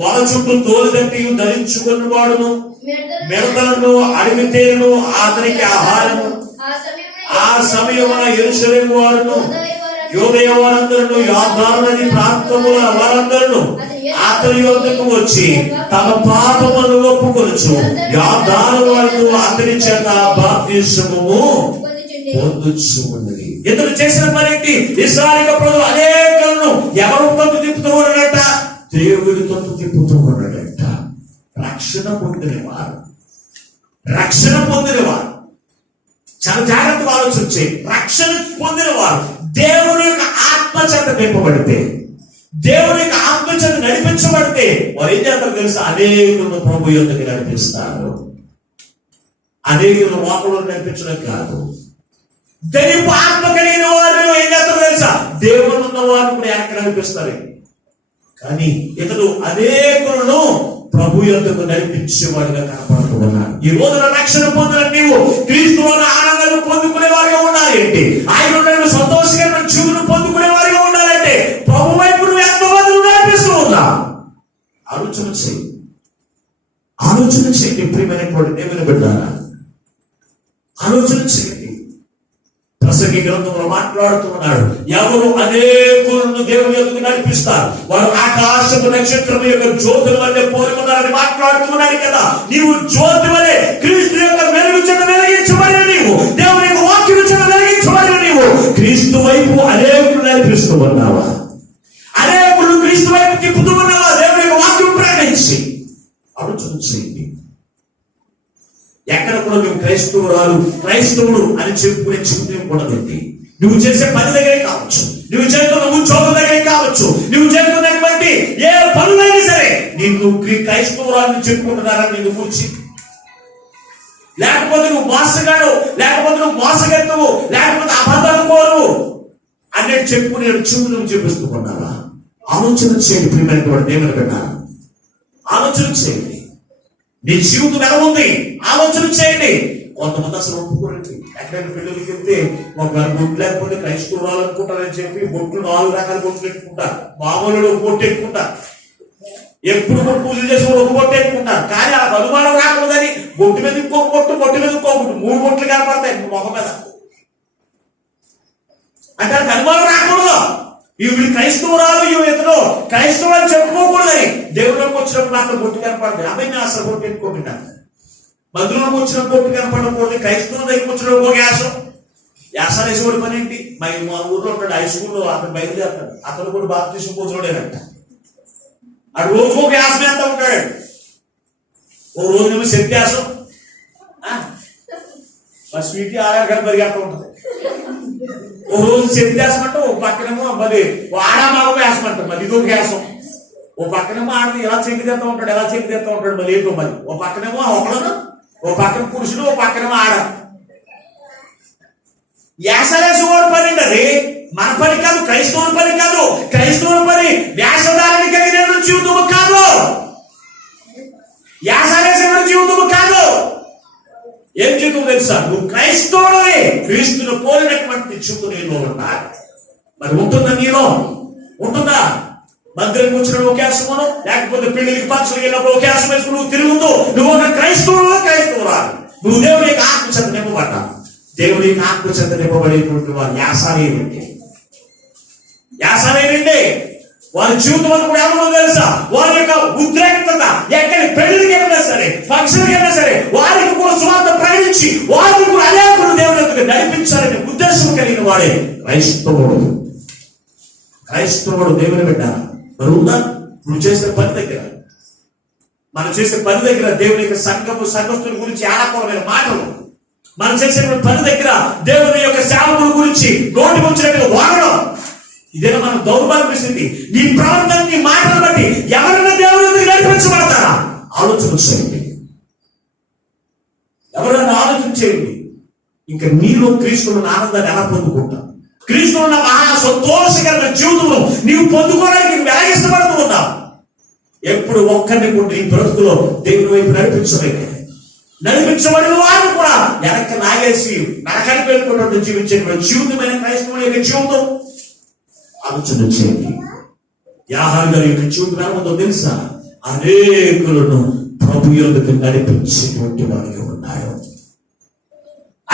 మొల చుట్టూ తోలుదట్టి ధరించుకున్న వాడును మిడతలను అడిగితేను అతనికి ఆహారము. ఆ సమయమున యెరూషలేము వారును యూదయ వారందరూ యొర్దాను నది ప్రాంతముల వారందరూ అతని యొద్దకు వచ్చి తమ పాపములను ఒప్పుకొనుచు యొర్దాను వారు అతని చేత బాప్తిస్మము పొందుచు ఉన్నది. ఇతను చేసిన పనేంటి? ఇశ్రాయేలు ప్రజలు అనేకులను ఎవరు తప్పు తిప్పుతూ ఉన్నాడట? దేవుడి తప్పు తిప్పుతూ ఉన్నాడట. రక్షణ పొందినవారు చాలా జాగ్రత్తగా ఆలోచించే. రక్షణ పొందినవారు, దేవుని యొక్క ఆత్మ చేత నింపబడితే, దేవుని యొక్క ఆత్మ చేత నడిపించబడితే వారు ఏం చేస్తారు తెలుసా? అనేకులను ప్రభు యొద్దకు నడిపిస్తారు. అనేకులను వాకులను నడిపించడం కాదు, దైవ ఆత్మ కలిగిన వారు ఏం చేస్తారు తెలుసా? దేవుడు ఉన్న వారిని కూడా వెనక్కి నడిపిస్తారు. కానీ ఇతడు అనేకులను ప్రభు యొద్దకు నడిపించేవాడిగా కనపడుతూ ఉన్నాడు. ఈ రోజున రక్షణ పొందిన నీవు క్రీస్తులోని ఆనందాన్ని పొందుకునే వారిగా ఉండాలి అంటే, ఆయన సంతోషకరమైన జీవులను పొందుకునే వారిగా ఉండాలంటే ప్రభు వైపు నువ్వు ఎంతమంది నడిపిస్తూ ఉన్నా ఆలోచన చేయి. ఆలోచన చేయండి ప్రియమైనటువంటి దేవుని బిడ్డారా, ఆలోచన చేయండి. ప్రసంగి గ్రంథంలో మాట్లాడుతున్నాడు, ఎవరు అనేకులను దేవుని యొద్దకు నడిపిస్తారు, వారు ఆకాశపు నక్షత్రం యొక్క జ్యోతుల వల్లే పోలి ఉన్నారని మాట్లాడుతున్నాడు కదా. నీవు జ్యోతి వలె క్రీస్తు యొక్క వెలుగు చేత వెలిగించబడిన నీవు, దేవుని యొక్క వాక్యం చేత వెలిగించబడిన నీవు క్రీస్తు వైపు అనేకులు నడిపిస్తూ ఉన్నావా? అనేకులు క్రీస్తు వైపు తిప్పుతూ ఉన్నావా? దేవుని యొక్క వాక్యం ప్రకటించి ఆలోచన చేయండి. ఎక్కడ కూడా నువ్వు క్రైస్తవుడు అని చెప్పుకునే జీవితం కూడదండి. నువ్వు చేసే పని దగ్గరే కావచ్చు, నువ్వు చేస్తున్న ఉద్యోగం దగ్గరే కావచ్చు, నువ్వు చేస్తున్నటువంటి ఏ పనులైనా సరే నిన్ను క్రైస్తవురాలని చెప్పుకుంటున్నారని నిన్ను కూర్చి, లేకపోతే నువ్వు మోసగాడు, లేకపోతే నువ్వు మోసగెత్తవు, లేకపోతే అబద్ధాలు కోరు అన్నట్టు చెప్పుకునే జీవితం నువ్వు చూపిస్తున్నావా? ఆలోచన చేయండి ప్రియమైనటువంటి దేవుని బిడ్డ, ఆలోచన చేయండి. నీ జీవితం ఎలా ఉంది ఆలోచన చేయండి. కొంతమంది అసలు ఒప్పుకోరండి. ఎక్కడైనా పెళ్ళికి వెళ్తే ఒక బొట్టు లేకపోతే క్రైస్తవురాలు అనుకుంటారని చెప్పి బొట్లు 4 రకాల బొట్లు పెట్టుకుంటారు. మామూలు ఒక బొట్టు పెట్టుకుంటారు, ఎప్పుడు కూడా పూజలు చేసుకుని ఒక బొట్టు పెట్టుకుంటారు. కానీ ఆ అనుమానం రాకూడదని బొట్టు మీద ఇంకొక బొట్టు, బొట్టు మీద ఇంకొక బొట్టు, 3 బొట్లు కనపడతాయి మొహం మీద. అంటే అది అనుమానం రాకూడదు. ఇవి క్రైస్తవురాలు, ఇవి ఇతను క్రైస్తవు అని చెప్పుకోకూడదని. దేవుళ్ళకి వచ్చినప్పుడు నాకు బొట్టు కనపడదు, అబ్బాయి అసలు బొట్టు పెట్టుకోకుండా. మందులోకి వచ్చిన బొట్టు కనపడకూడదు. క్రైస్తవుల దగ్గరికి వచ్చిన ఒక యాస వేసేవాడి పని ఏంటి? మా ఊర్లో ఉంటాడు, హై స్కూల్లో అతను బయలుదేరుతాడు. అతను కూడా బాప్తిసం పోతున్నాడేనంట. అటు రోజు ఒక యాస వేస్తా ఉంటాడు. ఓ రోజునేమో శక్తి యాసం, మా స్వీట్ 6 గంటలు పరిగెడతా ఉంటుంది. ఓ రోజు శక్తి వేసం అంటే ఒక పక్కనేమో మరి ఆడా మగ వేసం అంటారు. మరి ఇదొక వేసం. ఓ పక్కనేమో ఆడది ఎలా చెక్కి తెస్తా ఉంటాడు, ఎలా చెక్కి తెస్తా ఉంటాడు. మరి ఏంటో మరి ఓ పక్కనేమో ఒకళ్ళను, ఓ పక్కన పురుషుడు, ఓ పక్కనేమో ఆడ. యాసలేసేవాడు పని అండి అది. మన పని కాదు, క్రైస్తవుల పని కాదు. క్రైస్తవుల పని వ్యాసదారని కలిగిన జీవితము కాదు, యాసలేసేవాడు జీవితము కాదు. ఏం జీవితం తెలుసా? నువ్వు క్రైస్తవుడే, క్రీస్తును పోలినటువంటి జీవితం నీలో ఉండాలి. మరి ఉంటుందా? నీలో ఉంటుందా? మందిరం వచ్చిన ఒకే ఆశమను, లేకపోతే పెళ్లికి పంచులు వెళ్ళినప్పుడు ఒకే ఆశ వేసుకుని నువ్వు తిరుగుతూ నువ్వు ఒక క్రైస్తవురా. నువ్వు దేవుని యొక్క ఆత్మ చేత నింపబడ్డా. దేవుని యొక్క ఆత్మ చేత నింపబడేటువంటి వారు యాసలేనండి. వారి జీవితం అని కూడా ఏమన్నా తెలుసా? వారి యొక్క ఉద్రేకత ఎక్కడి పెళ్లికి వెళ్ళినా సరే, ఫంక్షన్కి వెళ్ళినా సరే, వారికి కూడా స్వార్థ ప్రకటించి వారికి కూడా అనేకులు దేవుని నడిపించాలనే ఉద్దేశం కలిగిన వాడే క్రైస్తవుడు. క్రైస్తవుడు దేవుని బిడ్డ. మరి ఉందా? నువ్వు చేసే పని దగ్గర, మనం చేసే పని దగ్గర దేవుని యొక్క సంఘస్థుల గురించి ఆడకూడమైన మాటలు, మనం చేసే పని దగ్గర దేవుని యొక్క సేవకుల గురించి నోటి వచ్చినట్టుగా వాడడం, ఇదేనా మన దౌర్భాగ్య స్థితి? నీ ప్రవర్తన, నీ మాటలు బట్టి ఎవరైనా దేవుని నడిపించబడతారా? ఆలోచన చేయండి. ఎవరైనా ఆలోచన చేయండి. ఇంకా నీలో క్రీస్తున్న ఆనందాన్ని ఎలా పొందుకుంటావు? క్రీస్తులో ఉన్న మహా సంతోషకరమైన జీవితంలో నీవు పొందుకోవడానికి నువ్వు ఎలా ఇష్టపడుతూ ఉన్నావు? ఎప్పుడు ఒక్కరిని కూడా నీ బ్రతుకులో దేవుని వైపు నడిపించబడిన వారు కూడా వెనక్కి నాగేసి నరకానికి వెళ్ళిపోయినట్టు జీవించేటువంటి జీవితమైన క్రైస్తవుల యొక్క జీవితం ఆలోచన చేయండి. యాహారు గారి యొక్క జీవితం ఏమందో తెలుసా? అనేకులను ప్రభు యొద్దకు నడిపించేటువంటి వారిగా ఉన్నాడు.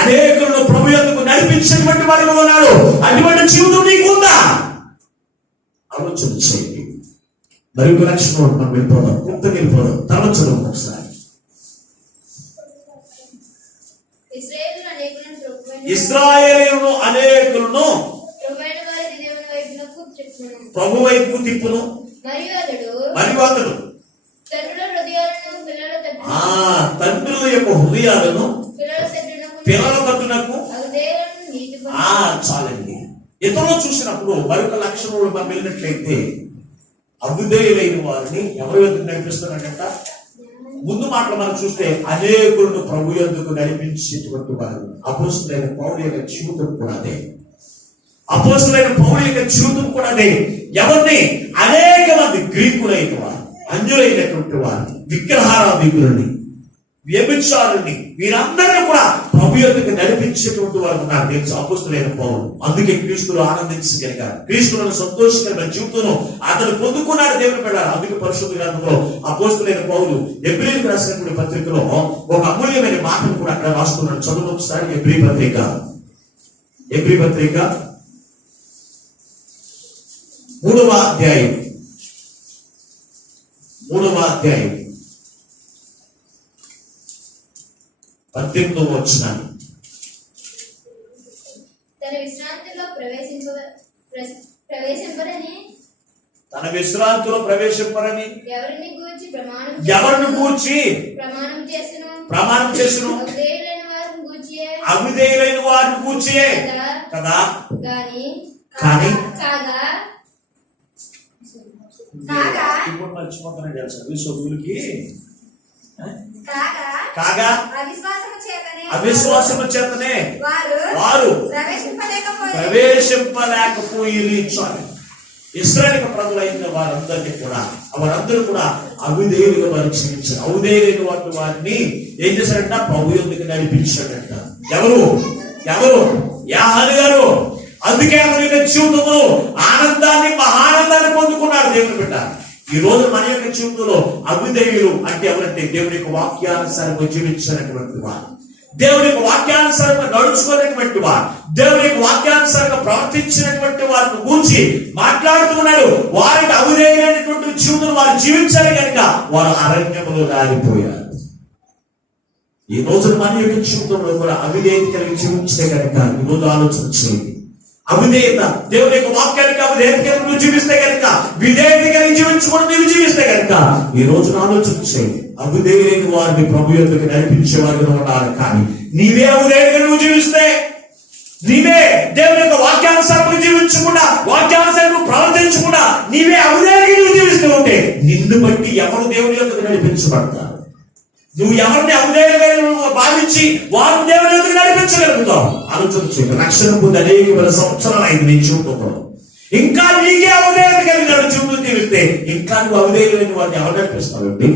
అనేకులను ప్రభు యొద్దకు నడిపించేటువంటి వారిగా ఉన్నాడు. అటువంటి జీవితం నీకు ఉందా? ఆలోచన చేయండి. మరి ఒక లక్షణం మనం వెళ్ళిపోదాం, గుప్తకి వెళ్ళిపోదాం. తలచడం ఒకసారి. ఇశ్రాయేలీయులను అనేకులను ప్రభు వైపు తిప్పును. మరియు అతడు తండ్రుల యొక్క హృదయాలను పిల్లల తట్టునకు చాలండి. ఇతరుల లక్షణంలో చూసినప్పుడు మరొక లక్షణంలో మనం వెళ్ళినట్లయితే అవిధేయులైన వారిని ఎవరి యొద్దకు నడిపిస్తున్నాడంట. ముందు మాటలు మనం చూస్తే అనేకులను ప్రభు యొద్దకు నడిపించేటువంటి వారు. అపోస్తులైన పౌలు యొక్క జీవితం కూడా అదే. అపోస్తులైన పౌలు యొక్క జీవితం కూడా అదే. ఎవరిని? అనేక మంది గ్రీకులైన వారు, అన్యులైనటువంటి వారు, విగ్రహారాధికులని, వ్యభిచారుల్ని, వీరందరినీ కూడా ప్రభు యొద్దకు నడిపించేటువంటి వారు ఉన్నారు. తెలుసు అపోస్తులైన పౌలు. అందుకే క్రీస్తులు ఆనందించగలిగారు. క్రీస్తులను సంతోషకరమైన జీవితంలో అతను పొందుకున్నాడు దేవుని బిడ్డలారా. అందుకే పరిశుద్ధ గ్రంథంలో అపోస్తులైన పౌలు హెబ్రీయులకు రాసినటువంటి పత్రికలో ఒక అమూల్యమైన మాటను కూడా అక్కడ రాస్తున్నాడు. చదువు ఒకసారి హెబ్రీ పత్రిక 3వ అధ్యాయం 18వ వచనం. తన విశ్రాంతిలో ప్రవేశింపరని ఎవరిని గూర్చి ప్రమాణం చేసిను అవిధేయులైన వారిని గూర్చియే కదా. కానీ ఇప్పుడు మర్చిపోతానండి చదువులకి కాగా అవిశ్వాసము చేతనే వారు ప్రవేశింపలేకపోయి. ఇశ్రాయేలు ప్రజలైన వారందరూ కూడా అవిధేయులుగా వారు జీవించారు. అవిధేయులైన వారిని ఏం చేశారంట? ప్రభు యొద్దకు నడిపించాడంట. ఎవరు? యాహాను గారు. అందుకే అతని జీవితంలో ఆనందాన్ని, మహానందాన్ని పొందుకున్నాడు దేవుని బిడ్డ. ఈ రోజు మన యొక్క జీవితంలో అవిధేయులు అంటే ఎవరంటే దేవుని యొక్క వాక్యానుసారంగా జీవించినటువంటి వారు, దేవుని యొక్క వాక్యానుసారంగా నడుచుకున్నటువంటి వారు, దేవుని యొక్క వాక్యానుసారంగా ప్రవర్తించినటువంటి వారిని గురించి మాట్లాడుతున్నాడు. వారికి అవిధేయులైనటువంటి జీవితం వారు జీవించారు కనుక వారు అరణ్యములో రాలిపోయారు. ఈ రోజు మన యొక్క జీవితంలో కూడా అవిధేయత కలిగి జీవించే కనుక ఈ రోజు ఆలోచన చేయండి. అవిధేయత, దేవుని యొక్క వాక్యానికి అవిధేయత కలిగి నువ్వు జీవిస్తే కనుక, విధేయత కలిగి జీవించకుండా నీవు జీవిస్తే కనుక ఈ రోజు ఆలోచన చేయండి. అవిధేయులైన వారిని ప్రభు యొద్దకు నడిపించే వారిగా ఉండాలి. కానీ నీవే అవిధేయులుగా నువ్వు జీవిస్తే, నీవే దేవుని యొక్క వాక్యానుసారం జీవించకుండా, వాక్యానుసారం ప్రవర్తించకుండా నీవే అవిధేయులుగా నువ్వు జీవిస్తూ ఉంటే నిన్ను బట్టి ఎవరు దేవుని యొద్దకు నడిపించబడతారు? నువ్వు ఎవరిని అవిధేయులుగా భావించి వారు దేవుని యొద్దకు నడిపించగలుగుతావు? ఆలోచన చేయండి. రక్షణ పొంది అనేక వేల సంవత్సరాలు అయింది నీ జీవితంలో. ఇంకా నీకే అవిధేయత కలిగిన జీవితం జీవిస్తే ఇంకా నువ్వు అవిధేయులైన వారిని ఎవరు నడిపిస్తావండి?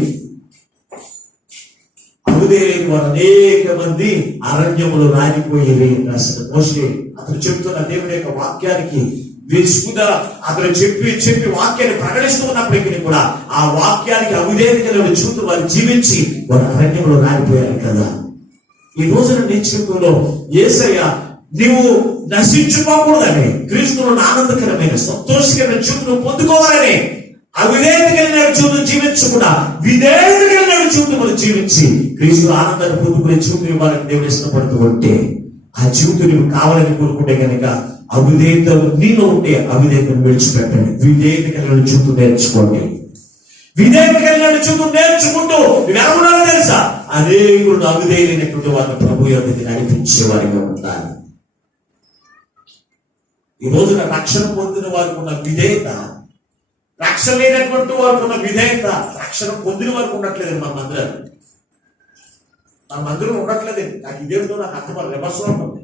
అవిధేయులైన వారు అనేక మంది అరణ్యములు రాలిపోయేవి రాసిన మోషే. అతను చెప్తున్న దేవుని యొక్క వాక్యానికి విసుగుగా అతను చెప్పి వాక్యాన్ని ప్రకటిస్తూ ఉన్నప్పటికీ కూడా ఆ వాక్యానికి అవిధేయత కలిగిన జీవితం వారు జీవించి వారు అరణ్యంలో రాలిపోయారు కదా. ఈ రోజున నీ జీవితంలో యేసయ్య నీవు నశించుకోకూడదని, క్రీస్తులో ఆనందకరమైన సంతోషకరమైన జీవితం పొందుకోవాలని అవిధేయత కలిగిన జీవితం జీవించకుండా విధేయత కలిగిన జీవితం జీవించి క్రీస్తులో ఆనందాన్ని పొందుకునే జీవితం ఇవ్వాలని దేవుడు ఇష్టపడుతూ ఉంటే ఆ జీవితం నీవు కావాలని కోరుకుంటే కనుక అవిధేయత నీలో ఉంటే అవిధేయతను విడిచిపెట్టండి. విధేయత కలిగిన జీవితం నేర్చుకోండి. విధేయత కలిగిన జీవితం నేర్చుకుంటూ ఎవరున్నారో తెలుసా? అనేకులు అవిధేయులైనటువంటి వారిని ప్రభు యొద్దకు నడిపించే వారిగా ఉండాలి. ఈ రోజున రక్షణ పొందిన వారికి ఉన్న విధేయత, రక్షణ లేనటువంటి వారికి ఉన్న విధేయత రక్షణ పొందిన వారికి ఉండట్లేదు. మన మందిరం ఉండట్లేదు. నాకు ఇదేంటో నాకు అర్థం రివర్స్ ఉంటుంది.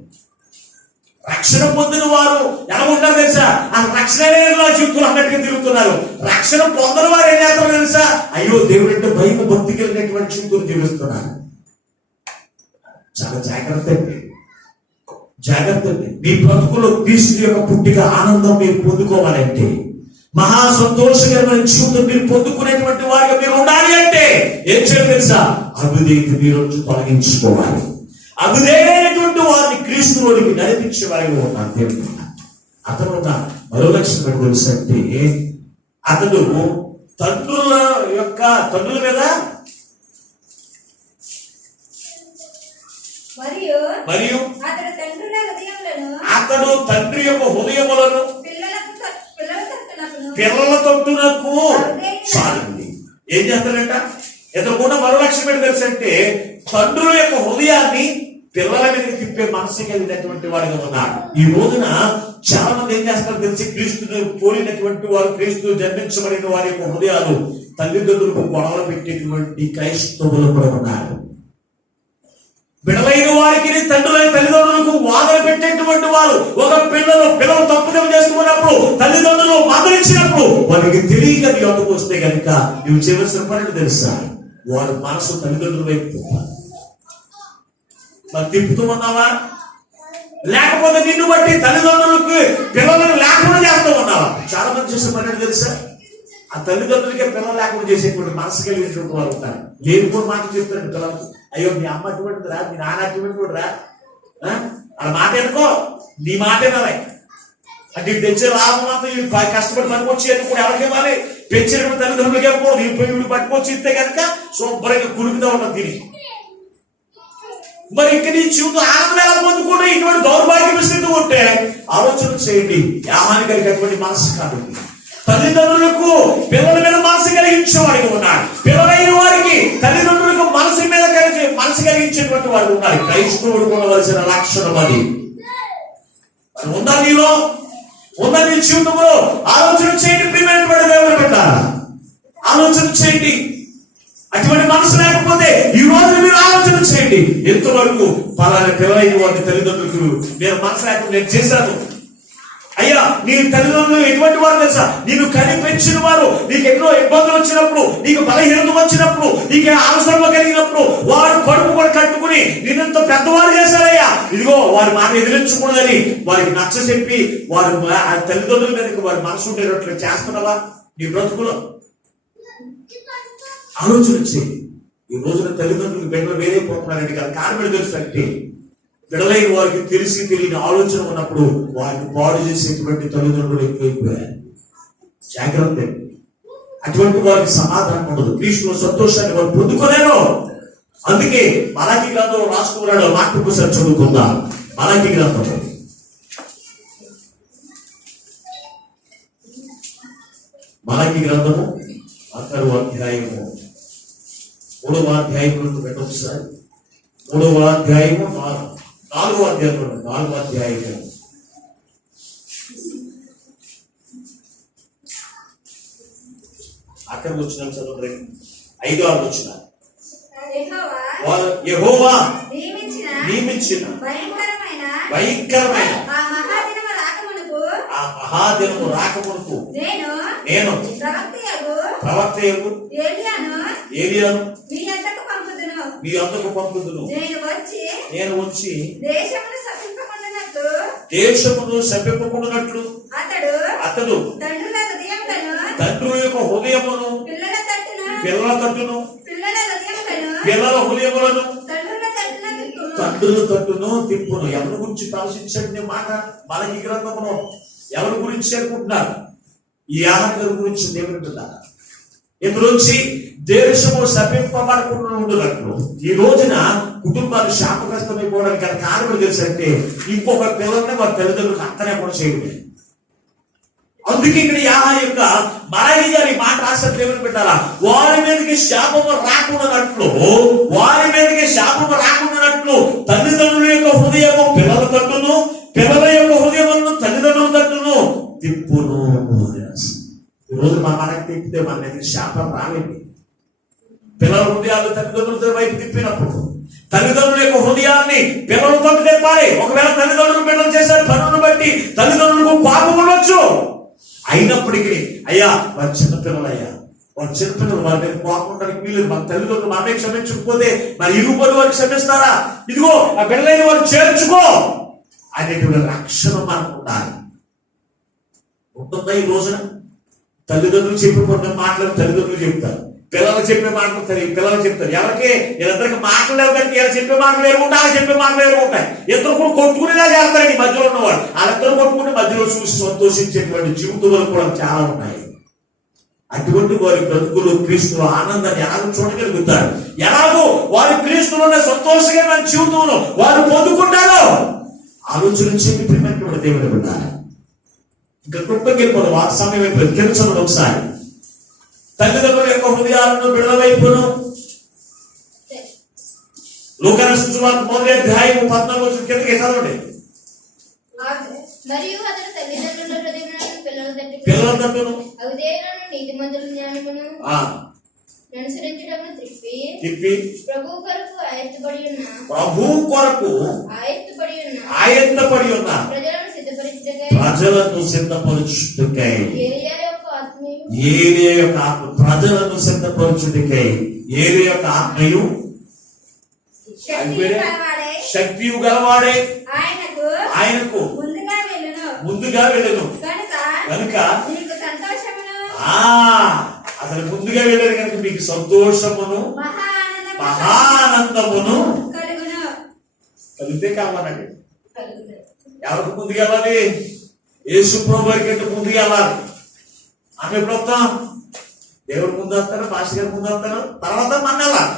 రక్షణ పొందిన వారు ఎలా ఉంటారు తెలుసా? ఆ రక్షణ జీవితంలో అన్నట్టుగా తిరుగుతున్నారు. రక్షణ పొందిన వారు ఏం చేస్తారు తెలుసా? అయ్యో దేవుడు అంటే భయం భక్తి కలిగినటువంటి జీవితం జీవిస్తున్నారు. చాలా జాగ్రత్త అండి. మీ బ్రతుకులో క్రీస్తు యొక్క పుట్టిక ఆనందం మీరు పొందుకోవాలంటే, మహా సంతోషకరమైన జీవితం మీరు పొందుకునేటువంటి వారిగా మీరు ఉండాలి అంటే ఏం చేయాలి తెలుసా? అవిధేయత మీరు తొలగించుకోవాలి. అవిధేయమైనటువంటి వారిని క్రీస్తులోనికి నడిపించే వారిగా ఉన్నారు దేవుడు. అతను ఉన్న మరో లక్షణం తెలుసు అంటే అతడు తండ్రుల మీద మరియు అతడు తండ్రి యొక్క హృదయములను పిల్లల తొట్టునకు సాగింది. ఏం చేస్తాడంట? ఎదుర్కొన్న మరో లక్ష్యం ఏంటి తెలుసు అంటే తండ్రుల యొక్క హృదయాన్ని పిల్లల మీద తిప్పే మనసు కలిగినటువంటి వాడిగా ఉన్నాడు. ఈ రోజున చాలా మంది ఏం చేస్తారు తెలిసి, క్రీస్తుని పోలినటువంటి వారు, క్రీస్తు జన్మించబడిన వారి యొక్క హృదయాలు తల్లిదండ్రులకు గొడవలు పెట్టేటువంటి క్రైస్తవులు కూడా ఉన్నారు. బిడలైన వారికి తండ్రులైన తల్లిదండ్రులకు వాదన పెట్టేటువంటి వారు, ఒక పిల్లలు తప్పుదం చేసుకున్నప్పుడు తల్లిదండ్రులు మందలించినప్పుడు వారికి తెలియక నీ వద్దకు వస్తే కనుక నువ్వు చేయవలసిన పనులు తెలుసా, వారి మనసు తల్లిదండ్రుల వైపు మరి తిప్పుతూ ఉన్నావా, లేకపోతే నిన్ను బట్టి తల్లిదండ్రులకు పిల్లలను లేకుండా చేస్తూ ఉన్నావా? చాలా మంది చేసే పని తెలుసా, ఆ తల్లిదండ్రులకే పిల్లలు లేకుండా చేసేటువంటి మనసు కలిగినటువంటి వారు ఉంటారు. లేని కూడా మాట చెప్తారు పిల్లలకు, అయ్యో మీ అమ్మ అటువంటిది రా, మీ నాన్న అటువంటి రా, వాళ్ళ మాట ఎనుకో, నీ మాట వినాలి అంటే తెచ్చే లాభం అంతా కష్టపడి పనికొచ్చి కూడా ఎవరికి ఇవ్వాలి, పెంచినటువంటి తల్లిదండ్రులకి ఇవ్వకూడదు. వీడు పట్టుకొచ్చి ఇస్తే కనుక శుభ్రంగా కులుపుతా ఉంటాం తిని. మరి ఇక్కడ నీ జీవితం ఆనందాల పొందుకుంటే ఇటువంటి దౌర్భాగ్యం స్థితి ఉంటే ఆలోచన చేయండి. యాహాన్ని కలిగినటువంటి మనసు కాదు. తల్లిదండ్రులకు పిల్లల మీద మనసు కలిగించేవాడికి ఉన్నాడు, పిల్లలైన వారికి తల్లిదండ్రులకు మనసు కలిగించేటువంటి వాడు ఉన్నారు. క్రైస్తవుడు ఉండవలసిన లక్షణం అది ఉందా నీలో, ఉందా నీ జీవితంలో? ఆలోచన చేయండి ప్రియమైనటువంటి దేవుని బిడ్డ, ఆలోచన చేయండి. అటువంటి మనసు లేకపోతే ఈ రోజు మీరు ఆలోచన చేయండి, ఎంతవరకు పలానా పిల్లలైన వారి తల్లిదండ్రులకు నేను మనసు లేకుండా నేను చేశాను. అయ్యా నీ తల్లిదండ్రులు ఎటువంటి వారు తెలుసా, నేను కని పెంచిన వారు, నీకు ఎన్నో ఇబ్బందులు వచ్చినప్పుడు, నీకు బలహీనత వచ్చినప్పుడు, నీకు అవసరంలో కలిగినప్పుడు వారు కడుపు కూడా కట్టుకుని నిన్నంత పెద్దవారు చేశారయ్యా. ఇదిగో వారి మాట ఎదిరించకూడదని వారికి నచ్చ చెప్పి వారు తల్లిదండ్రుల మీదకి వారి మనసు ఉండేటట్లు చేస్తున్నావా నీ బ్రతుకులో? ఆలోచన చేయి. ఈ రోజున తల్లిదండ్రులు బిడ్డలు వేరైపోతున్నారంటే కదా కారణం తెలుసు అంటే, బిడలైన వారికి తెలిసి తెలియని ఆలోచన ఉన్నప్పుడు వారిని పాడు చేసేటువంటి తల్లిదండ్రులు ఎక్కువైపోయారు. జాగ్రత్త. అటువంటి వారికి సమాధానం ఉండదు, క్రీస్తులో సంతోషాన్ని వారు పొందుకోలేరు. అందుకే మలాకి గ్రంథం రాసుకున్నాడు, మాట సార్ చదువుకుందాం. మలాకి గ్రంథము 6వ అధ్యాయము 3వ అధ్యాయంలో పెట్టవచ్చు సార్. 3వ అధ్యాయము 4వ అధ్యాయంలో 4వ అధ్యాయము అక్కడికి వచ్చిన చదువు 5వ వచ్చిన యెహోవా నియమించిన భయంకరమైన ఆ మహాదినము రాకమునకు నేను ప్రవక్తయగు ఏలియాను మీ వద్దకు పంపుదును. నేను వచ్చి దేశమును శపింపకుండానట్లు అతడు తండ్రుల యొక్క హృదయమును పిల్లల తట్టును పిల్లల హృదయములను తండ్రుల తట్టును తిప్పును. ఎవరి గురించి ఆలోచించండి మాట మనకి గ్రంథమును ఎవరి గురించి అనుకుంటున్నారు? ఈ ఆహారం గురించి దేవుడుతున్నారు. ఇందులోంచి దేశము శపింపబడకుండా ఉండునట్లు ఈ రోజున కుటుంబాలు శాపగ్రస్తమైపోవడానికి గల కారణం తెలుసంటే, ఇంకొక పిల్లల్ని వారి తల్లిదండ్రులకు అత్తనే కూడా చేయడమే. అందుకే ఇక్కడ యాహా యొక్క మలాకి గారి మాట రాశారు దేవుని పెట్టారా, వారి మీదకి శాపము రాకుండానట్లు తల్లిదండ్రుల యొక్క హృదయము పిల్లల తట్టును పిల్లల యొక్క హృదయములను తల్లిదండ్రుల తట్టును తిప్పును. ఈరోజు మనకి తిప్పితే మన దగ్గర శాపం రాలేదు. పిల్లల హృదయాలు తల్లిదండ్రులతో వైపు తిప్పినప్పుడు తల్లిదండ్రుల యొక్క హృదయాన్ని పిల్లలతో తిప్పాలి. ఒకవేళ తల్లిదండ్రులు పిల్లలు చేసే పనులను బట్టి తల్లిదండ్రులకు కోపం ఉండొచ్చు. అయినప్పటికీ అయ్యా వారి చిన్నపిల్లలయ్యా, వారి చిన్నపిల్లలు వారి మీద కోపం ఉండడానికి వీళ్ళు మన తల్లిదండ్రులు మనమే క్షమించకపోతే మరి ఇరుగు పొరుగు వారికి క్షమిస్తారా? ఇదిగో ఆ పిల్లలైన వారు చేర్చుకో అనేటువంటి లక్షణం మనకు ఉండాలి. ఉంటుందా ఈ రోజున? తల్లిదండ్రులు చెప్పిన మాటలు తల్లిదండ్రులు చెప్తారు, పిల్లలు చెప్పే మాటలు పిల్లలు చెప్తారు. ఎవరికి వీళ్ళందరికీ మాటలు లేవు కానీ ఇలా చెప్పే మాటలు ఏముంటాయి, అలా చెప్పే మాటలు ఏముంటాయి. ఇద్దరు కూడా కొట్టుకునేలా చేస్తారండి మధ్యలో ఉన్నవాడు. వాళ్ళిద్దరు కొట్టుకుంటే మధ్యలో చూసి సంతోషించేటువంటి జీవితాలు కూడా చాలా ఉన్నాయి. అటువంటి వారి బ్రతుకులు క్రీస్తులో ఆనందాన్ని ఎలాగో చూడగలుగుతారు. ఎలాగో వారి క్రీస్తులోనే సంతోషకరమైన జీవితంలో వారు పొందుకుంటారో ఆలోచన చేసి ప్రేమ దేవుని పెట్టాలి. ఇంకా గొప్పకి వెళ్ళిపోదు వారి సమయం అయిపోయింది. తెలుసండి ఒకసారి తల్లిదండ్రుల యొక్క హృదయాలను బిడ్డల వైపును లూకాసు సువార్త 1వ అధ్యాయం 14 కిందకి చదవండి. మరియు అతని తల్లిదండ్రుల హృదయములను పిల్లల తట్టును అవిధేయులను నీతిమంతుల జ్ఞానమును ఆ అనుసరించడమును తిప్పి ప్రభు కొరకు ఆయత్తపడి ఉన్న ఆయత్తపడి ఉన్న ప్రజలను సిద్ధపరచుటకై ఏలియా యొక్క ఆత్మయు ఏలియా యొక్క ఆత్మ ప్రజలను సిద్ధపరచుటకై ఏలియా యొక్క ఆత్మయు శక్తియు గలవాడే ఆయనకు ముందుగా వెళ్ళను కనుక అసలు ముందుగా వెళ్ళారు కనుక మీకు సంతోషమును మహానందమును కలిగితే కావాలండి. ఎవరికి ముందుకు వెళ్ళాలి? యేసు ప్రభు వారికి ముందుకు వెళ్ళాలి. ఆమె ఎప్పుడు వస్తాం? దేవుడు ముందు వస్తాడు, పాస్టర్ గారు ముందు వస్తాడు, తర్వాత మన వెళ్ళాలి.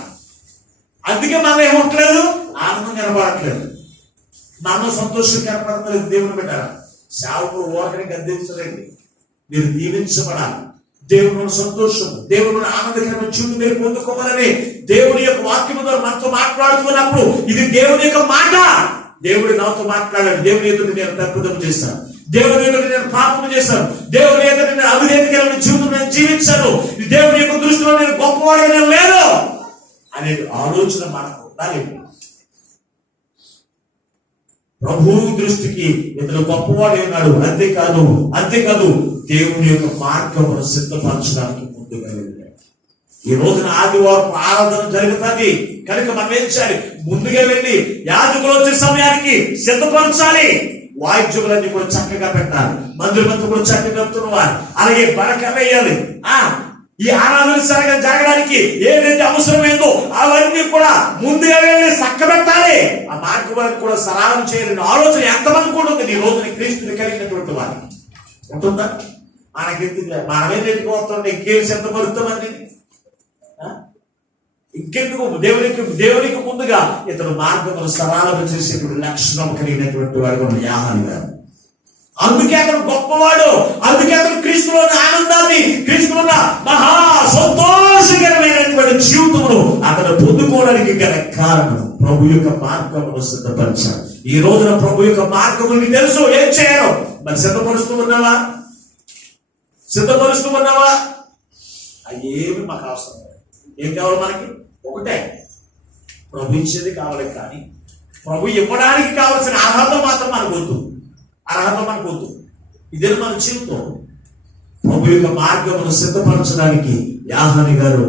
అందుకే మనం ఏమవట్లేదు, ఆనందం కనపడట్లేదు, మనం సంతోషం కనపడట్లేదు. దేవుని పెట్టాలి. సేవకులు ఓరకని గద్దించలేండి. మీరు దీవించబడాలి. దేవుని సంతోషం, దేవుని ఆనందకరమైన జీవితం మీరు పొందుకోవాలని దేవుని యొక్క వాక్యం ద్వారా మనతో మాట్లాడుతున్నప్పుడు ఇది దేవుని యొక్క మాట. దేవుడు నాతో మాట్లాడాడు. దేవుని ఎదుటి నేను తప్పుదం చేశాను, దేవుని ఎదుటి నేను పాపం చేశాను, దేవుని ఎదుటి నేను అవిధేయకరమైన జీవితం నేను జీవించాను, దేవుని యొక్క దృష్టిలో నేను గొప్పవాడని లేదు అనే ఆలోచన మనకు ఉండాలి. ప్రభు దృష్టికి ఇతను గొప్పవాడే ఉన్నాడు. అంతేకాదు దేవుని యొక్క మార్గమును సిద్ధపరచడానికి ముందుగా వెళ్ళాడు. ఈ రోజున ఆదివారం ఆరాధన జరుగుతుంది కనుక మనం ఏం చేయాలి? ముందుగా వెళ్ళి యాజకులు వచ్చే సమయానికి సిద్ధపరచాలి. వాయిద్యములన్నీ కూడా చక్కగా పెట్టాలి, మందిరమంతా కూడా చక్కగా పెడుతున్నవారు, అలాగే బరక వేయాలి. ఈ ఆరాధన సరిగా జరగడానికి ఏదైతే అవసరమైందో అవన్నీ కూడా ముందుగా వెళ్ళి చక్కబెట్టాలి. ఆ మార్గం కూడా సరాహం చేయాలని ఆలోచన ఎంతమంది కూడా ఉంది ఈ రోజున క్రీస్తుని కలిగినటువంటి వారికి ఉంటుందా? మనకెందుకు? మనమే నెట్టుకోవస్తుంటే ఇంకేం సిద్ధపరుస్తామండి? ఇంకెందుకు? దేవునికి ముందుగా ఇతను మార్గమును సరళం చేసేటువంటి లక్షణం కలిగినటువంటి వాడు యాహాను గారు. అందుకే అతను గొప్పవాడు. అందుకే అతను క్రీస్తులోని ఆనందాన్ని, క్రీస్తున్న మహా సంతోషకరమైనటువంటి జీవితమును అతను పొందుకోవడానికి గల కారణం ప్రభు యొక్క మార్గమును సిద్ధపరిచాడు. ఈ రోజున ప్రభు యొక్క మార్గము నీకు తెలుసు. ఏం చేయడం? మరి సిద్ధపరుస్తూ ఉన్నావా? అవి ఏమి మాకు అవసరం లేదు. ఏం కావాలి మనకి? ఒకటే, ప్రభు ఇచ్చేది కావాలి. కానీ ప్రభు ఇవ్వడానికి కావాల్సిన అర్హత మాత్రం మనకు వద్దు. ఇదే మన జీవితం. ప్రభు యొక్క మార్గమును సిద్ధపరచడానికి యాహాని గారు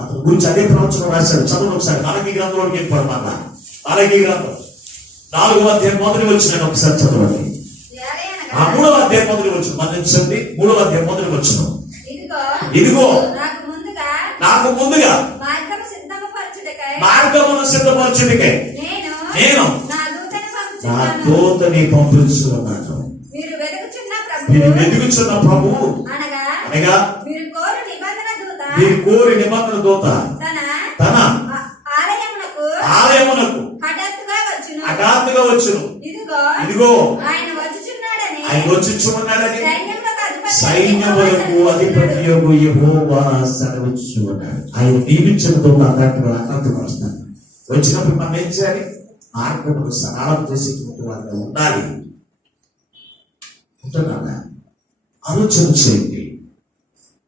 అతని గురించి అదే ప్రవచనం రాశారు. చదువు ఒకసారి. మలాకీ గ్రంథంలోకి వెళ్ళిపోవడం అన్న. మలాకీ గ్రంథం 4వ అధ్యాయం మొదటి వచ్చిన ఒకసారి చదవండి. 3వ అధ్యాయం మొదటి వచ్చిన మన్నించండి. 3వ అధ్యాయం మొదటి వచ్చిన ఇదిగో నాకు ముందుగా మార్గమును సిద్ధపరచుటకై నేను నా దూతని పంపించుకున్నాను. మీరు వెతుకుచున్న ప్రభువు అనగా మీరు కోరి నిబంధన దూత తన ఆలయమునకు హఠాత్తుగా వచ్చును. ఇదిగో ఆయన వచ్చుచున్నాడని సైన్యములకు అధిపతి యెహోవా సెలవిచ్చుచున్నాడు. ఆయన నియమించిన దూత హఠాత్తుగా వస్తాడు. వచ్చినప్పుడు మనం ఏం చేయాలి? మార్గమును సరళం చేసేటువంటి వారిగా ఉండాలి. ఉంటున్నారా? ఆలోచన చేయండి.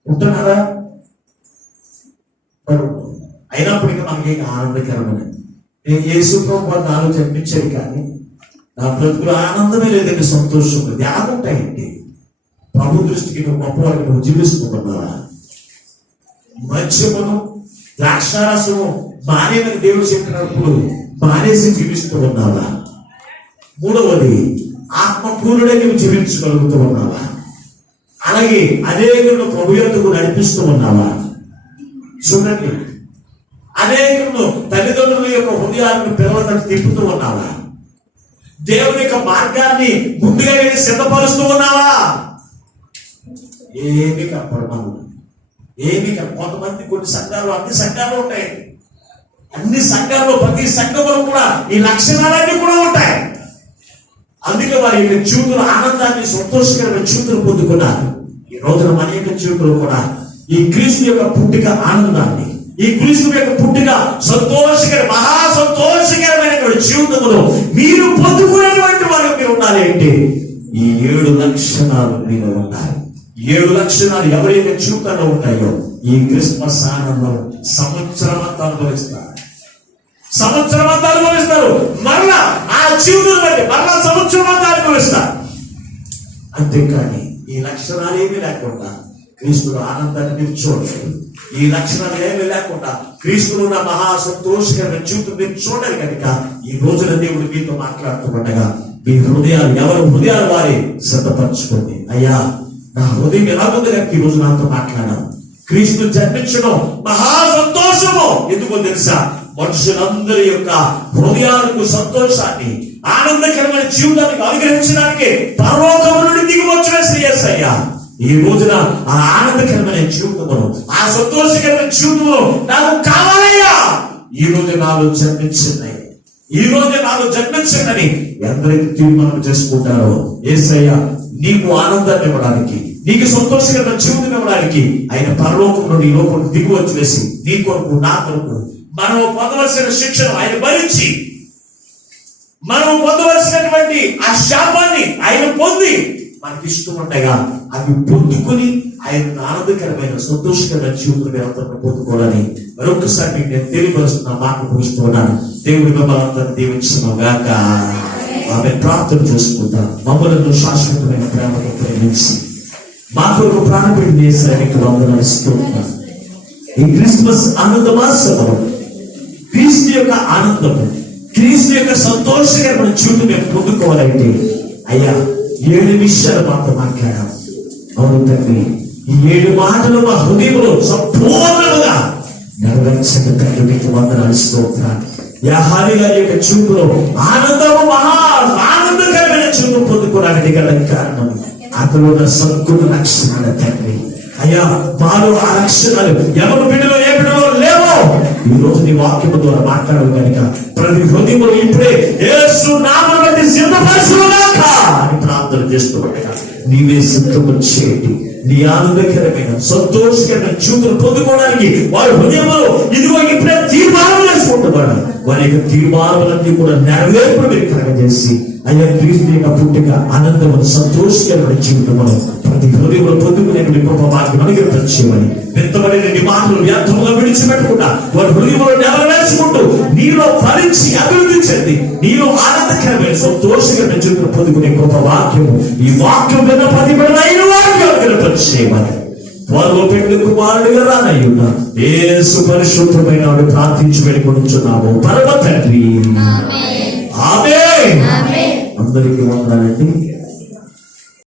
ఉంటున్నారా? అయినప్పటికీ మనకి ఆనందకరమైన నేను యేసు ప్రభువుని ఆలోచన అనిపించేది, కానీ నా బ్రతుకులో ఆనందమే లేదండి, సంతోషం లేదు. ఏముంటాయండి? ప్రభు దృష్టికి నువ్వు గొప్పవారికి నువ్వు జీవిస్తున్నావా? మత్స్యమును ద్రాక్షారసము మానేమని దేవుడు చెప్పినప్పుడు మానేసి జీవిస్తూ ఉన్నావా? 3వది, ఆత్మపూర్ణుడే నువ్వు జీవించగలుగుతూ ఉన్నావా? అలాగే అనేకులను ప్రభు యొద్దకు నడిపిస్తూ ఉన్నావా? చూడండి, అనేకులను తల్లిదండ్రుల యొక్క హృదయాలను పిల్లలను తిప్పుతూ ఉన్నావా? దేవుని యొక్క మార్గాన్ని ముందుగా వెళ్ళి సిద్ధపరుస్తూ ఉన్నావా? ఏమి కనపడమను, కొంతమంది కొన్ని సంఘాలు, అన్ని సంఘాలు ఉంటాయి. అన్ని సంఘాల్లో ప్రతి సంఘంలో కూడా ఈ లక్షణాలన్నీ కూడా ఉంటాయి. అందుకే వారి యొక్క జీవితంలో ఆనందాన్ని, సంతోషకరమైన జీవితం పొందుకున్నారు. ఈ రోజున మన యొక్క జీవితంలో కూడా ఈ క్రీస్తు యొక్క పుట్టిక ఆనందాన్ని, ఈ క్రీస్తు యొక్క పుట్టిక మహా సంతోషకరమైనటువంటి జీవితంలో మీరు పొందుకునేటువంటి వారు మీరు ఉండాలి. అంటే ఈ 7 లక్షణాలు నీలో ఉంటాయి. 7 లక్షణాలు ఎవరి యొక్క జీవితంలో ఉంటాయో ఈ క్రిస్మస్ ఆనందం సంవత్సరం అంతా అనుభవిస్తారు. సంవత్సరం అంతా అనుభవిస్తారు. మరలా ఆ జీవితం బట్టి మరలా సంవత్సరం అంతా అనుభవిస్తారు. అంతేకాని ఈ లక్షణాలు ఏమీ లేకుండా క్రీస్తులో ఆనందాన్ని మీరు చూడలేదు. ఈ లక్షణాలు ఏమీ లేకుండా క్రీస్తులో ఉన్న మహా సంతోషకరమైన జీవితం మీరు చూడాలి. కనుక ఈ రోజున దేవుడు మీతో మాట్లాడుతుండగా మీ హృదయాలు ఎవరి హృదయాలు వారి సిద్ధపరచుకోండి. అయ్యా, నా హృదయం ఎలాగుంది కనుక ఈ రోజు నాతో మాట్లాడాను. క్రీస్తు జన్మించడం మహా సంతోషము. ఎందుకో తెలుసా? మనుషులందరి యొక్క హృదయాలకు సంతోషాన్ని, ఆనందకరమైన జీవితానికి అనుగ్రహించడానికి పరలోకము నుండి దిగి వచ్చిన యేసయ్య ఈ రోజున ఆ ఆనందకరమైన జీవితమును, ఆ సంతోషకరమైన జీవితము నాకు కావాలయ్యా. ఈ రోజు నాలో జన్మించింది, ఈ రోజు నాలో జన్మించిందని ఎందరైతే తీర్మానం చేసుకుంటారో యేసయ్య నీకు ఆనందాన్ని ఇవ్వడానికి, నీకు సంతోషకరమైన జీవితం ఇవ్వడానికి ఆయన పరలోకం నుండి ఈ లోకం దిగి వచ్చేసి నీ కొరకు నా కొరకు మనం పొందవలసిన శిక్షను ఆయన భరించి, మనం పొందవలసినటువంటి ఆ శాపాన్ని ఆయన పొంది మనకి ఇష్టం ఉండగా అవి పొందుకుని ఆయన ఆనందకరమైన సంతోషకరమైన జీవితం పొందుకోవాలని మరొకసారి నేను తెలియపరుస్తున్న మాట ముగిస్తున్నాను. దేవుడి మిమ్మల్ని అందరినీ దీవించును గాక. ఆమె ప్రార్థన చేసుకుంటాం. మమ్మలను శాశ్వతమైన ప్రేమతో ప్రేమించి మా కొరకు ప్రాణపెట్టి చేసానికి వందనాలు ఇస్తున్నాం. ఈ క్రిస్మస్ ఆనంద మాసంలో క్రీస్తు యొక్క ఆనందము, క్రీస్తు యొక్క సంతోషకరమైన జీవితం మేము పొందుకోవాలంటే అయ్యా 7 విషయాలు మాతో మాట్లాడాం. అవును తండ్రి, ఈ 7 మాటలు మా హృదయంలో సంపూర్ణంగా నెరవేర్చక తండ్రి మీకు వందనాలు స్తోత్రాలు. యాహాని గారి యొక్క జీవితంలో ఆనందము, మహా ఆనందకరమైన జీవితం పొందుకోవడానికి గల కారణం అతను ఉన్న సంకుల లక్షణాల తండ్రి. అయ్యా, మాలో ఆ లక్షణాలు ఎవరు బిడ్డలో ఏ బిడ్డలో లేవో ఈ రోజు నీ వాక్యము ద్వారా మాట్లాడవు కనుక ప్రతి హృదయంలో ఇప్పుడే యేసు నామమును బట్టి సిద్ధపరచుగాక అని ప్రార్థన చేస్తుండగా నీవే సిద్ధము చేయండి. నీ ఆనందకరమైన సంతోషకరమైన జీవితం పొందుకోవడానికి వారి హృదయంలో ఇదిగో ఇప్పుడే తీర్మానం చేసుకుంటున్నాడు. వారి యొక్క తీర్మానాలన్నీ కూడా నెరవేర్పులు మీరు కలగజేసి అయ్యా క్రీస్తు యొక్క పుట్టిక ఆనందమైన సంతోషకరమైన జీవితమును ప్రతి హృదయంలో పొందుకునే గొప్ప మార్గం అనుగ్రహించమని విత్తబడిన నీ మాటలు వ్యర్థంగా విడిచిపెట్టకుండా వారి హృదయంలో నెరవేర్చుకుంటూ నీలో ఫలించి అభివృద్ధి చెంది నీలో ఆనందకరమైన సంతోషకరమైన జీవితం పొందుకునే గొప్ప వాక్యము ఈ వాక్యం విన్న ప్రతి బిడ్డలైన వాక్యం అనుగ్రహించమని త్వరలో పెళ్లి కుమారుడిగా రానయ్యున్న యేసు పరిశుద్ధమైన వాడు ప్రార్థించి వెళ్ళుకొనుచున్నాము పరమ తండ్రి. ఆమేన్. అందరికీ వందనాలండి.